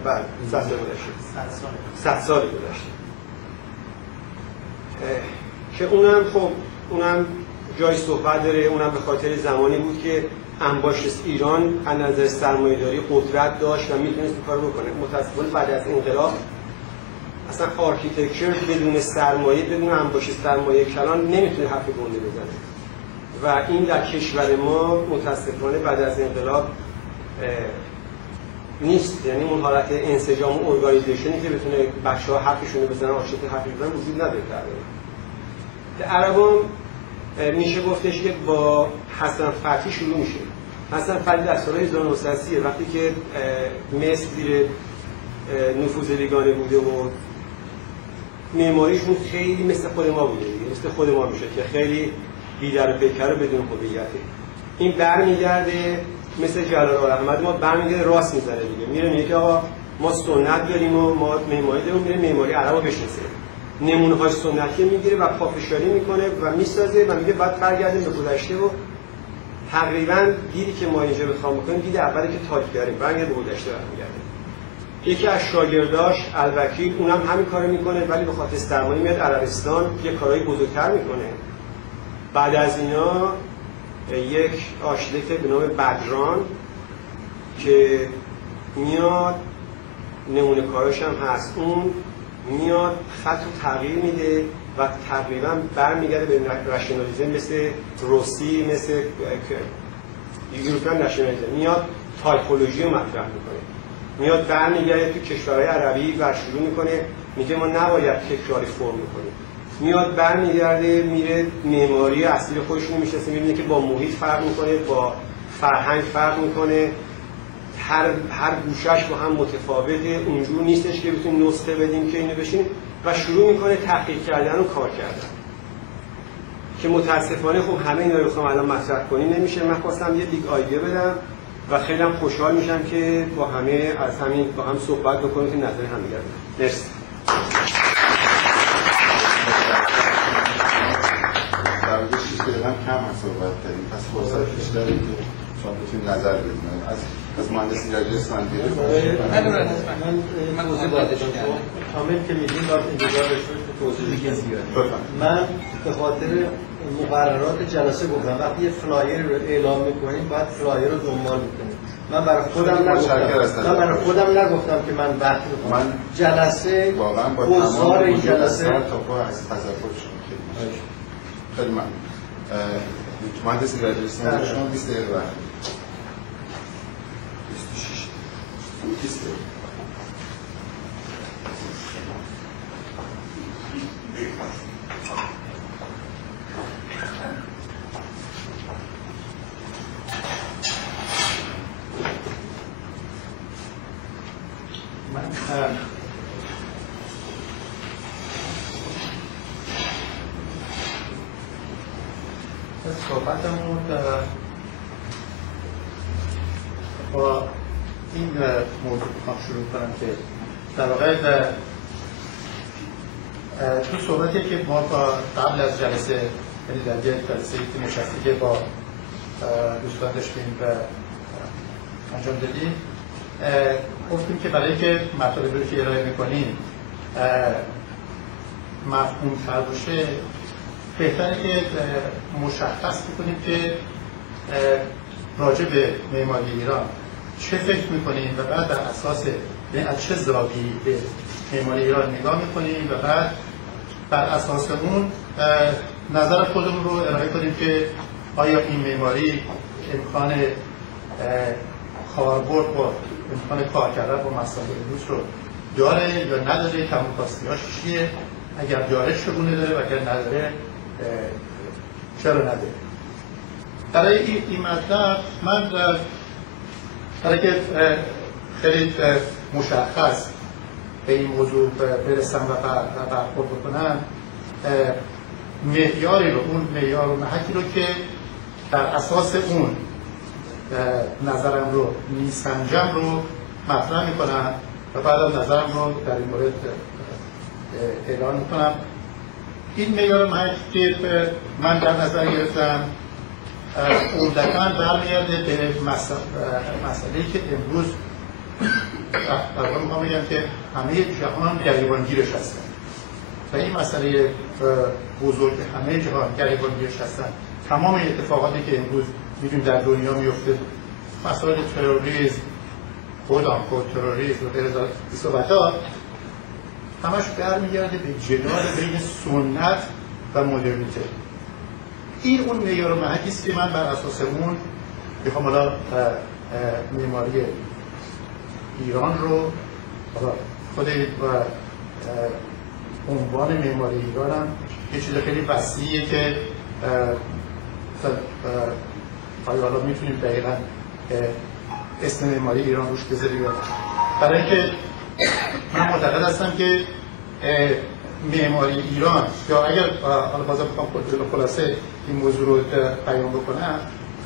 بعد 100 سال گذشته، 100 سال گذشته که اونم خب اونم جای صحبت داره. اونم به خاطر زمانی بود که انباشت ایران از نظر سرمایه‌داری قدرت داشت و میتونست این کارو بکنه. متأسفانه بعد از انقلاب اصلا آرکیتکچر بدون سرمایه، بدون انباشت سرمایه کلان نمیتونه حرف گنده بزنه و این در کشور ما متأسفانه بعد از انقلاب نیست. یعنی اون حالت انسجام و ارگانیزیشنی که بتونه بچه‌ها حرفشون رو بزنن، عاشق حرفشون بزنن، وجود نداره تقریبا. در عربام میشه گفتش که با حسن فتحی شروع میشه. حسن فتحی در سال 1930 وقتی که مصر زیر نفوذ بیگانه بوده و معماریشون خیلی مثل خود ما بوده، مثل خود ما میشه که خیلی بی‌در و پیکر و بدون هویته. این برمیگرده مثل جلال احمد، ما برمیگرده راست میزنه دیگه، میره میگه که آقا ما سنت داریم و ما معماری داریم، میره معماری عربو بشناسه، نمونه‌های سنتی میگیره و پافشاری میکنه و میسازه و میگه بعد برگردیم به گذشته و تقریبا دیدی که ما اینجا بخوام بکنیم دید اولی که تاریخ داریم برمیگرده به گذشته برمیگرده. یکی از شاگرداش الوکیل اونم همین کارو میکنه ولی به خاطر سرمایه میاد عربستان یه کارهای بزرگتر میکنه. بعد از اینا یک آرشیتکت به نام بدران که میاد نمونه کاراش هم هست، اون میاد خط رو تغییر میده و تقریبا برمیگرده به رشنالیزم مثل روسی، مثل یوروپیان نشنالیزم، میاد تایپولوژی رو مطرح میکنه، میاد برمیگرده تو کشورهای عربی و شروع میکنه میگه ما نباید تکراری فرم کنیم، میاد برمیگرده میره معماری اصلی خودش رو میشناسه، میبینه که با محیط فرق میکنه، با فرهنگ فرق میکنه، هر گوشش با هم متفاوته، اونجور نیستش که بتونیم نسخه بدیم که اینو بشیم و شروع میکنه تحقیق کردن و کار کردن که متاسفانه خب همه اینا رو بخوام الان مطرح کنیم نمیشه. من خواستم یه بیگ آیدیا بدم و خیلی هم خوشحال میشم که با همه از همین با هم صحبت بکنیم که نظر هم دیگر بدیم. مرسی. در مورد 6 دقیقه کم صحبت کردیم، پس فرصت بیشتری که شما بتونید نظر بدید. از مهندس ایرج اسفندیاری من توضیح دادم کامل که میگیم باید انتظار داشته که توضیح زیاده. من به خاطر مقررات جلسه گفتم وقتی یه فلایر رو اعلام میکنیم باید فلایر رو دنبال میکنیم. من برای خودم نگفتم که من وقت میکنم. من جلسه واقعا با تمام این جلسه تا پا از تذکر شما خیلی ممنون. مهندس ایرج اسفندیاری شما 20 دقیقه وقت 26 صحبتمون با این موضوع بخوام شروع کنم که در واقع تو صحبتی که ما قبل از جلسه یعنی در جلسه که نشستی که با دوستان داشتیم و انجام دادیم گفتیم که برای که مطالبی رو که ارائه میکنیم مفهوم تر باشه بهتره که مشخص بکنیم که راجع به معماری ایران چه فکر میکنیم و بعد بر اساس از چه زاویه‌ای به معماری ایران نگاه میکنیم و بعد بر اساس اون نظر خودمون رو ارائه کنیم که آیا این معماری امکان کاربرد با امکان کار کردن با مسائل امروز رو داره یا نداره، کم‌وکاستی‌هاش چیه، اگر داره چگونه داره و اگر نداره چرا نداره. برای این مطلب من برای که خیلی مشخص به این موضوع برسم و برخورد بکنم، معیاری رو، اون معیار و محکی رو که در اساس اون نظرم رو میسنجم رو مطرح میکنم و بعدم نظرم رو در این مورد اعلان میکنم. این معیار و محکی که من در نظر گرفتم عمدتاً برمیگرده به مسئله‌ای که امروز در واقع میخوام بگم که همه جهان گریبانگیرش هستن و این مسئله بزرگ همه جهان گریبانگیرش هستن. تمام اتفاقاتی که امروز می‌بینیم در دنیا میفته، مسائل تروریسم، خود تروریسم و غیره صحبت‌ها، همش برمیگرده به جدال بین سنت و مدرنیته. این اون معیار و محکی است که من بر اساس اون میخوام حالا معماری ایران رو خود عنوان معماری ایران هم یه چیز خیلی وسیعیه که حالا میتونیم دقیقا اسم معماری ایران روش بذاریم. برای اینکه من معتقد هستم که معماری ایران، یا اگر حالا بازم بخوام خلاصه این موضوع رو بیان بکنم،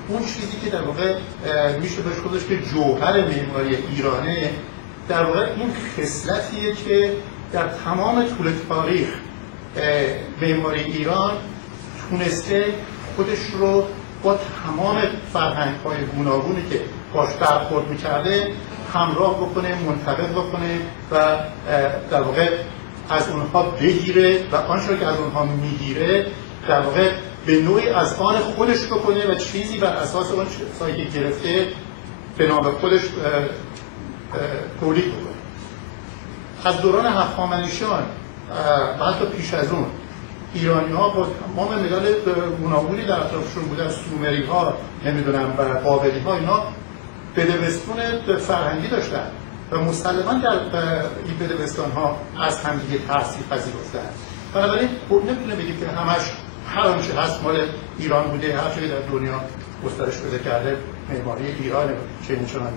اون چیزی که در واقع میشه بهش گفتش که جوهر معماری ایرانه، در واقع این خصلتیه که در تمام طول تاریخ معماری ایران تونسته خودش رو با تمام فرهنگ‌های گوناگونی که باش برخورد می‌کرده همراه بکنه، منطبق بکنه و در واقع از اونها بگیره و آنچه که از اونها میگیره در واقع به نوعی از آن خودش بکنه و چیزی بر اساس اون چیزایی که گرفته به نام خودش تولید بکنه. از دوران هخامنشیان و حتی پیش از اون ایرانی‌ها با تمام مدال گوناگونی در اطرافشون بودن، سومری‌ها، نمیدونم بابلی‌ها، اینا بدبستون فرهنگی داشتن و مسلماً در این بدبستان‌ها از همدیگه تأثیر پذیرفتن. بنابراین نمیتونه بگیم که همش هر آنچه هست مال ایران بوده، هر چیزی در دنیا گسترش پیدا کرده معماری ایرانه، چنین چنان.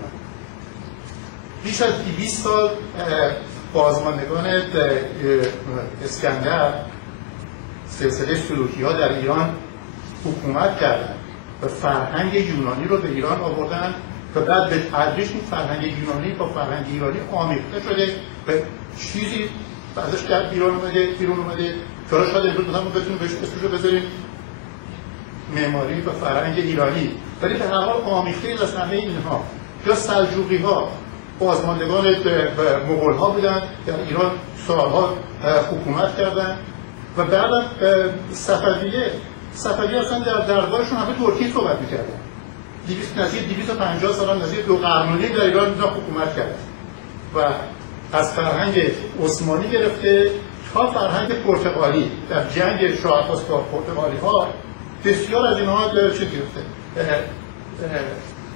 بیش از 200 سال بازماندگان اسکندر سلسله سلوکی‌ها در ایران حکومت کردند و فرهنگ یونانی رو به ایران آوردن و بعد به تدریج این فرهنگ یونانی با فرهنگ ایرانی آمیخته شده و چیزی ازش در بیرون اومده که شاید امروز مثلا بتونیم بهش اسمشو بذاریم معماری و فرهنگ ایرانی، ولی به هر حال آمیخته از همه اینها. یا سلجوقی‌ها بازماندگان مغول‌ها بودن در ایران سالها حکومت کردن و بعدم صفویه اصلا در دربارشون همه ترکی صحبت می‌کردن. نزدیک 250 سال، نزدیک 2 قرن و نیم در ایران حکومت کردن و از فرهنگ عثمانی گرفته تا فرهنگ پرتغالی در جنگ شاه عباس با پرتغالی‌ها بسیار از اینها چه گرفته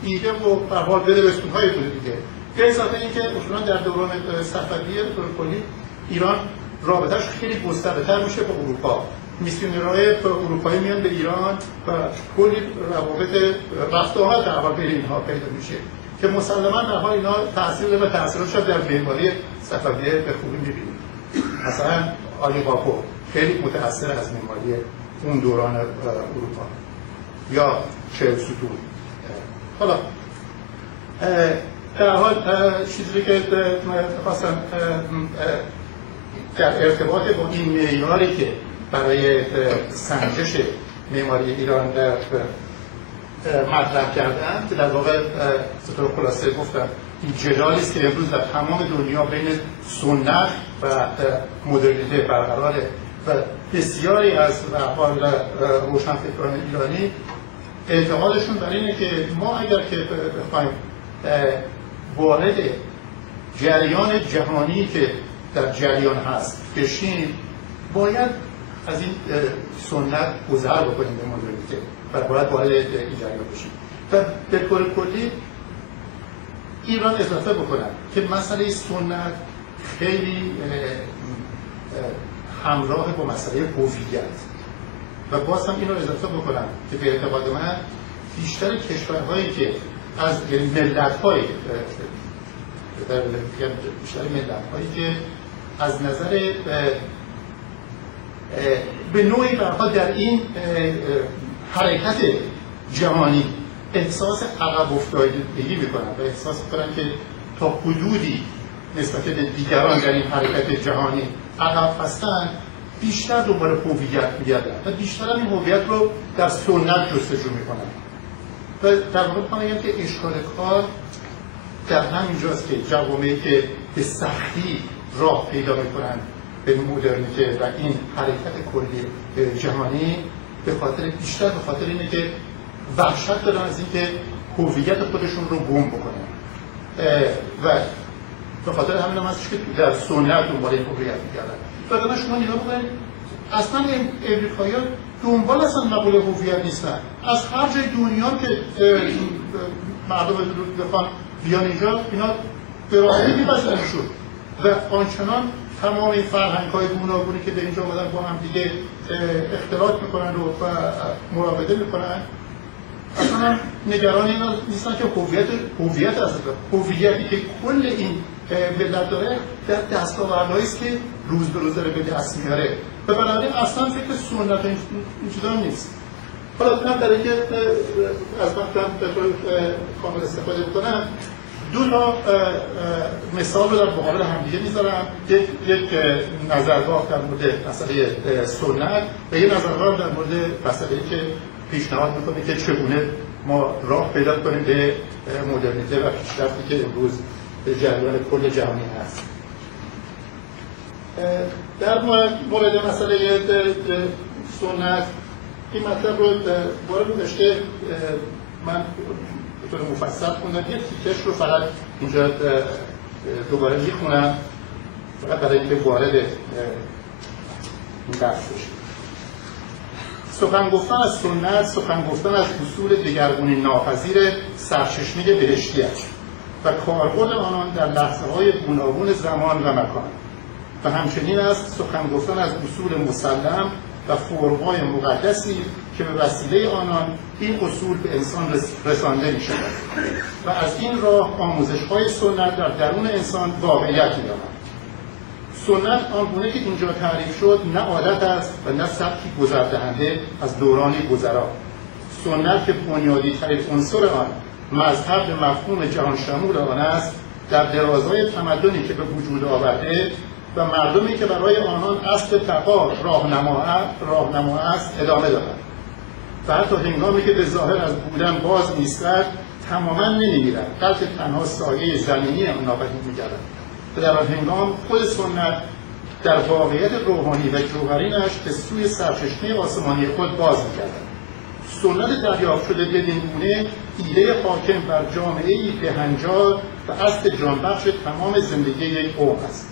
ایده و به هر حال بدبستون‌های بوده دیگه. به اضافه اینکه اصولاً در دوران صفویه به طور کلی ایران رابطه‌اش خیلی گسترده‌تر میشه با اروپا. میسیونرهای اروپایی میان به ایران و کلی روابط رفت و آمد در واقع بین اینها پیدا میشه که مسلماً در حال اینا تاثیر داره و تاثیرش در معماری صفویه به خوبی می‌بینیم. مثلا آلی قاپو خیلی متأثر از معماری اون دوران اروپا یا چهلستون. حالا در حال چیزی که خواستم در ارتباط با این معیاری که برای سنجش معماری ایران مطرح کردن که در واقع به طور خلاصه گفتم این جدالی است که امروز در تمام دنیا بین سنت و مدرنیته برقراره و بسیاری از روشنفکران ایرانی اعتقادشون بر اینه که ما اگر که بخوایم وارد جریان جهانی که در جریان هست بشیم، باید از این سنت گذر بکنیم به مدرنیته و باید وارد این جریان بشیم. و به طور کلی ایران اضافه بکنم که مسئله سنت خیلی همراه با مسئله هویت و باز هم این رو اضافه بکنم که به اعتقاد من بیشتر کشورهایی که از ملت‌های بیشتر ملت‌هایی که از نظر به نوعی برها در این حرکت جهانی احساس عقب افتادگی میکنن و احساس میکنن که تا حدودی نسبت به دیگران در این حرکت جهانی عقب هستن، بیشتر دنبال هویت میگردن و بیشتر این هویت رو در سنت جستجو میکنن. و در واقع میخوام بگم که اشکال کار در همینجاست که جوامعی که به سختی راه پیدا میکنن به مدرنیته و این حرکت کلی جهانی بیشتر به خاطر اینه که وحشت دارن از اینکه هویت خودشون رو گم بکنن و به خاطر همین هم هستش که در سنت دنبال این هویت می‌گردن. بعد شما نگاه بکنید اصلا این امریکایی‌ها دنبال اصلا مقوله هویت نیستن. از هر جای دنیا که مردم بخوان بیان اینجا، اینا به راحتی می‌پذیرنشون و آنچنان تمام این فرهنگ‌های گوناگونی که به اینجا اومدن با هم دیگه اختلاط می‌کنن و مراوده می‌کنن، اصلا نگران اینا نیستن که هویت از هویتی که کل این ملت داره در دستاوردهایی است که روز به روز داره به دست میاره و بنابراین اصلا فکر سنت این چیزا نیست. حالا من در اینکه از وقتم به طور کامل استفاده کنم، دو تا مثال رو در مقابل همدیگه میذارم. یک نظرگاه در مورد مسئله سنت و یک نظرگاه در مورد مسئله‌ای که پیشنهاد میکنه که چگونه ما راه پیدا کنیم به مدرنیته و پیشرفتی که امروز به جریان کل جهانی هست. در مورد مسئله سنت این مطلب رو وارد داشته من به طور مفصل خوندم، یک تیکش رو فقط اینجا دوباره میخونم فقط برای اینکه وارد این بحث بشیم. سخن گفتن از سنت، سخن گفتن از اصول دگرگونی ناپذیر سرچشمه بهشتی است و کاربرد آنان در لحظه‌های گوناگون زمان و مکان و همچنین است سخن گفتن از اصول مسلم و فرم‌های مقدسی که به وسیله آنان این اصول به انسان رسانده می شود و از این راه آموزش‌های سنت در درون انسان واقعیت می یابد. سنت آنگونه که اینجا تعریف شد نه عادت است و نه سبکی گذردهنده از دورانی گذرا. سنت که بنیادی ترین عنصر آن مذهب به مفهوم جهان شمول آن است، در درازای تمدنی که به وجود آورده و مردمی که برای آنان اصل تقوا راهنما است ادامه دارد و حتی هنگامی که به ظاهر از بودن باز نیستد تماما نمی‌میرد، بلکه تنها سایه زمینی آن ناپدید می‌گردد و در آن هنگام خود سنت در واقعیت روحانی و جوهرینش به سوی سرچشمه آسمانی خود باز می‌گردد. سنت دریافت شده بدین گونه ایده حاکم بر جامعه‌ای بهنجار و اصل جانبخش تمام زندگی یک قوم است.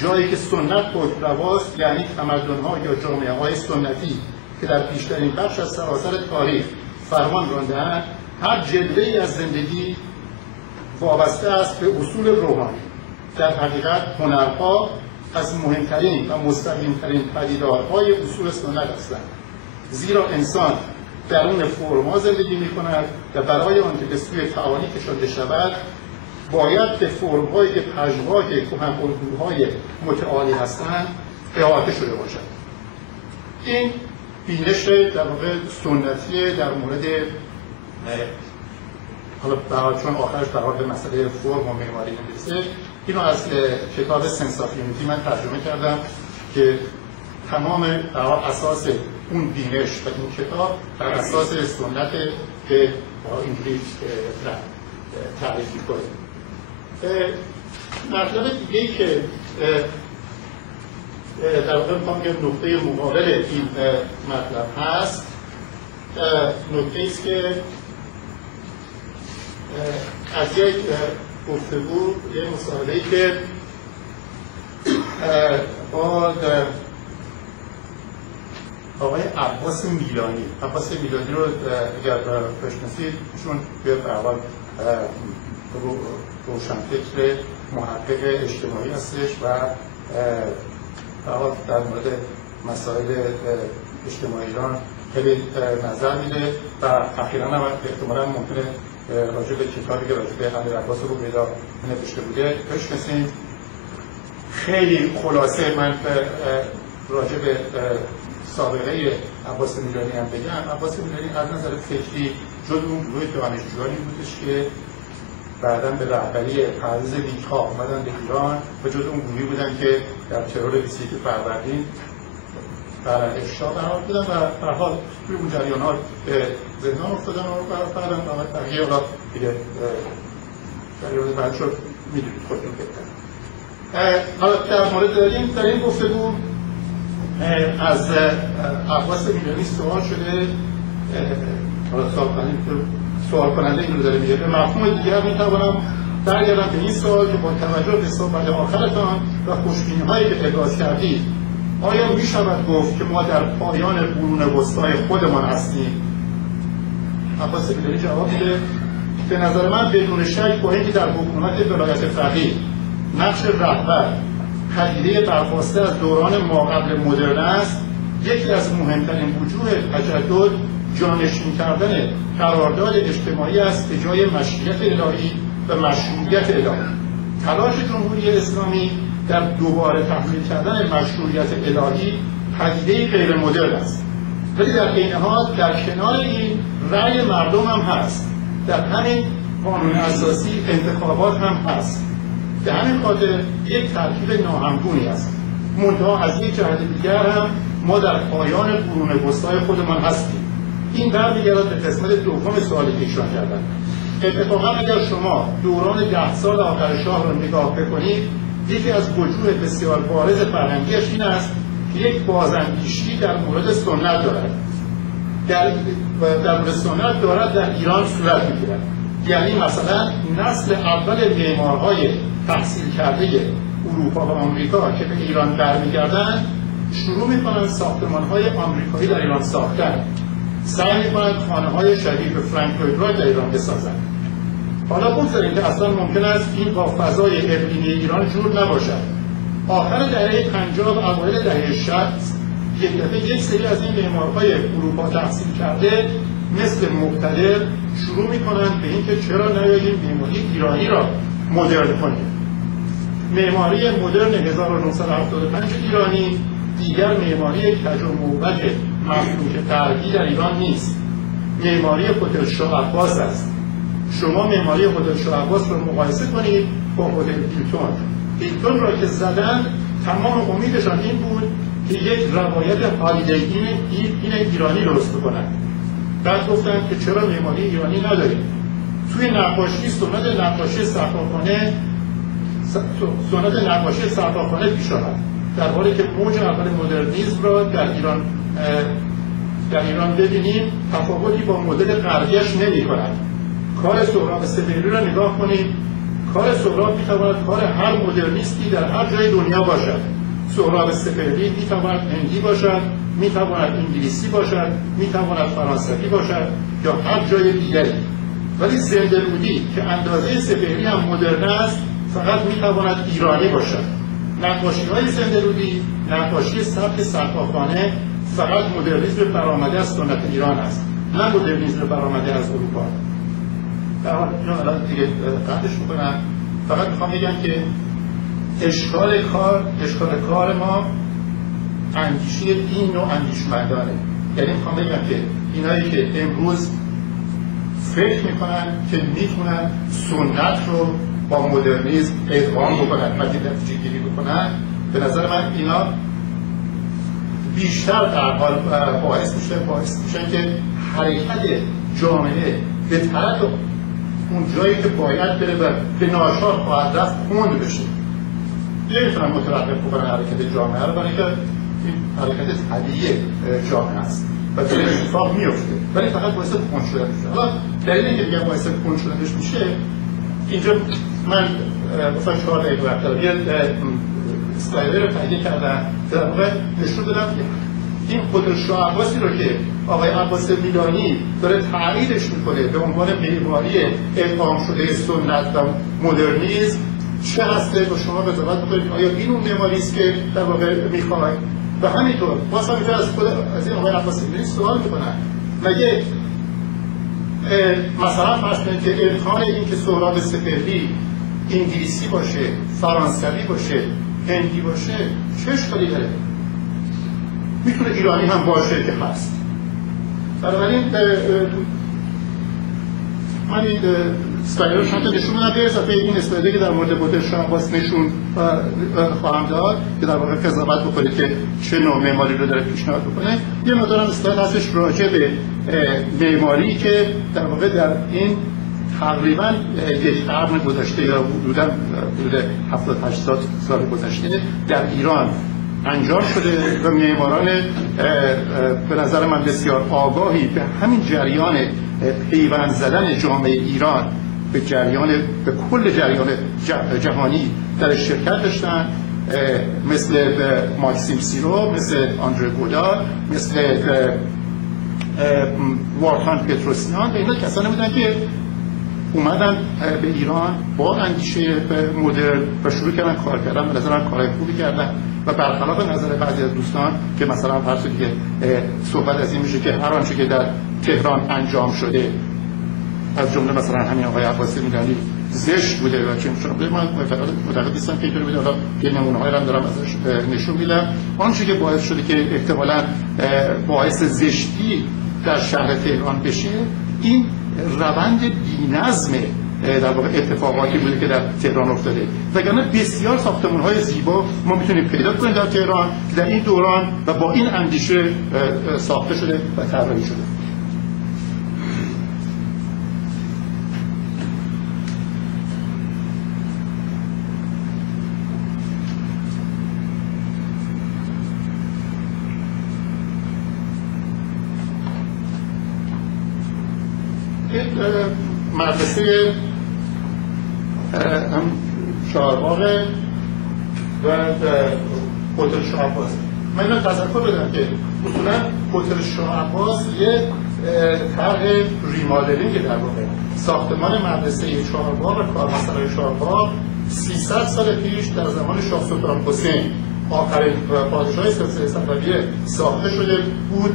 جایی که سنت حکم‌رواست، یعنی تمدن‌ها یا جامعه‌های سنتی که در بیشترین بخش از سراسر تاریخ فرمان رانده‌اند، هر جلوه‌ای از زندگی وابسته است به اصول روحانی. در حقیقت هنرها از مهمترین و مستقیمترین پدیدارهای اصول سنت هستند، زیرا انسان درون فرم‌ها زندگی می‌کند و برای آنکه به سوی تعالی کشانده شود باید به فرم‌هایی که پژوهش کهن‌الگوهای متعالی هستند احاطه شده باشد. این بینش در واقع سنتی در مورد حالا چون آخرش در حال مسئله فرم و معماری میرسه، اینو از کتاب سنس آف یونیتی من ترجمه کردم که تمام در اساس اون بینش و این کتاب بر اساس سنت که اینجوری تعریف می‌کنه. مطلب دیگه‌ای که در واقع میخوام که نقطه مقابل این مطلب هست، نکته است که از یک گفتگو، یک مصاحبه‌ای که با آقای عباس میلانی رو اگر بشناسید، ایشون به حال روشنفکر محقق اجتماعی هستش و در مورد مسائل اجتماعی ایران خیلی نظر میده و اخیراً هم احتمالاً ممکنه راجع به کتابی که راجع به امیر عباس رومیدا نوشته بوده بشناسیم. خیلی خلاصه من راجع به سابقه عباس میلانی هم بگم. عباس میلانی از نظر فکری جز اون گروه دانشجویانی بودش که بعداً به رهبری پرویز نیک‌ها اومدن به ایران و جز اون گروهی بودن که در ترور 21 فروردین در افشا قرار بودن و به هر حال توی اون جریان‌ها به زندان افتادن و بعداً بقیه حالا دیگه جریان بعد شد میدونید خودتون بهتر. حالا در مورد در این گفتگو از عباس میلانی سوال شده، حالا سوال کننده این رو داره میگه، به مفهوم دیگر میتوانم برگردم به این سوال که با توجه به صحبت آخرتان و خوشبینی‌هایی که ابراز کردید، آیا میشود گفت که ما در پایان قرون وسطای خودمان هستیم؟ عباس میلانی جواب میده به نظر من بدون شک با اینکه در حکومت ولایت فقیه نقش رهبر پدیده برخواسته از دوران ماقبل مدرن است، یکی از مهمترین وجوه تجدد جانشین کردن قرارداد اجتماعی است به جای مشیت الهی و مشروعیت الهی. تلاش جمهوری اسلامی در دوباره تحمیل کردن مشروعیت الهی پدیده غیر مدرن است، ولی در عین حال در کنار این رأی مردم هم هست، در همین قانون اساسی انتخابات هم هست. به همین خاطر یک ترکیب ناهمگونی است. منتها از یک جهت دیگر هم ما در پایان قرون وسطای خودمان هستیم. این برمیگردد به قسمت دوم سوالی که ایشان کردند. اتفاقا اگر شما دوران 10 سال آخر شاه را نگاه بکنید، یکی از وجوه بسیار بارز فرهنگیش این است که یک بازاندیشی در مورد سنت دارد. در مورد سنت دارد در ایران صورت می‌گیرد. یعنی مثلا نسل اول معمارهای تحصیل کرده اروپا و آمریکا که به ایران برمیگردند، شروع می‌کنند ساختمان‌های آمریکایی در ایران ساختن، سعی می‌کنند خانه‌های شبیه به فرانک لوید رایت در ایران بسازند. حالا بگذارید که اصلا ممکن است این با فضای اقلیمی ایران جور نباشد. آخر دهه 50 و اوایل دهه 60 یک دفعه یک سری از این معمارهای اروپا تحصیل کرده مثل مقتدر شروع می‌کنند به اینکه چرا نیاییم معماری ایرانی را مدرن کنیم. معماری مدرن 1975 ایرانی دیگر معماری کج و موبت مفلوک غربی در ایران نیست. معماری هتل شاه عباس است. شما معماری هتل شاه عباس را مقایسه کنید با هتل هیلتون را که زدن، تمام امیدشان این بود که یک روایت هالیدی این ایرانی درست بکنند. بعد گفتن که چرا معماری ایرانی نداریم. توی نقاشی سنت نقاشی سرخانه پیش آمد، در حالی که موج اول مدرنیسم را در ایران ببینیم تفاوتی با مدل غربیش نمی‌کند. کار سهراب سپهری را نگاه کنیم. کار سهراب می‌تواند کار هر مدرنیستی در هر جای دنیا باشد. سهراب سپهری می‌تواند هندی باشد، می‌تواند انگلیسی باشد، می‌تواند فرانسوی باشد یا هر جای دیگری. ولی زنده‌رودی که اندازه سپهری هم مدرن است، فقط می‌تواند ایرانی باشد. نقاشی‌های زنده‌رودی، نقاشی سبک سقاخانه فقط مدرنیسم برآمده از سنت ایران است، نه مدرنیسم برآمده از اروپا. در حال اینو الان دیگه قطعش می‌کنم. فقط می‌خوام بگم که اشکال کار ما اندیشه این نوع اندیشمندانه. یعنی می‌خوام بگم که اینایی که امروز فکر می‌کنن که می‌تونن سنت رو با مدرنیسم ادغام بکنن و نتیجه گیری بکنن، به نظر من اینا بیشتر در حال باعث میشن که حرکت جامعه به طرف اون جایی که باید بره و به ناچار خواهد رفت کند بشه. نمیتونن متوقف بکنن حرکت جامعه رو، برای اینکه این حرکت طبیعی جامعه است و در اتفاق میفته، ولی فقط باعث کند شدنش میشه. حالا دلیل اینکه میگم باعث کند شدنش میشه، اینجا من مثلا 4 دقیقه وقت دارم یه اسلایدر رو تهیه کردم که در واقع نشون بدم که این قدرت شاه عباسی رو که آقای عباس میلانی داره تاییدش میکنه به عنوان معماری اقام شده سنت و مدرنیسم چه هسته و شما قضاوت بکنید آیا این اون معماری است که در واقع میخواید. و همینطور باز همینطور از این آقای عباس میلانی سوال میکنن مگه مثلا فرض کنید که امکان این که سهراب سپهری انگلیسی باشه، فرانسوی باشه، هندی باشه چه اشکالی داره؟ میتونه ایرانی هم باشه که هست. بنابراین من این اسلایدر رو چند تا نشون بدم به اضافه این اسلایدر که در مورد قدرت شاه عباس نشون خواهم داد که در واقع قضاوت بکنید که چه نوع معماری رو داره پیشنهاد بکنه. یه مقدار هم اسلاید هستش راجع به معماری که در واقع در این تقریبا یک قرن گذشته یا حدود 70-80 سال گذشته در ایران انجام شده و معماران به نظر من بسیار آگاهی به همین جریان پیوند زدن جامعه ایران به کل جریان جهانی در شرکت داشتن، مثل ماکسیم سیرو، مثل آندره گودار، مثل وارتان پتروسیان. اینا کسانی بودن که اومدن به ایران با اندیشه مدرن و شروع کردن کار کردن، به نظر من کارهای خوبی کردن و برخلاف نظر بعضی از دوستان که مثلا فرض کنید که صحبت از این میشه که هر آنچه که در تهران انجام شده از جمله مثلا همین آقای عباس میلانی زشت بوده و چه شده، من معتقد نیستم که اینطوری بوده. حالا یه نمونه‌هایی هم دارم ازش نشون میدم. آنچه که باعث شده که احتمالاً باعث زشتی در شهر تهران بشه این روند بی‌نظم در واقع اتفاقاتی بوده که در تهران افتاده، وگرنه بسیار ساختمان‌های زیبا ما میتونیم پیدا کنیم در تهران در این دوران و با این اندیشه ساخته شده و طراحی شده. مدرسه چهارباغ و هتل شاه عباس. من اینو تذکر بدم که اصولا هتل شاه عباس یه طرح ریمادلینگ در واقع ساختمان مدرسه چهارباغ و کاروانسرای چهارباغ 300 سال پیش در زمان شاه سلطان حسین آخرین پادشاه سلسله صفویه ساخته شده بود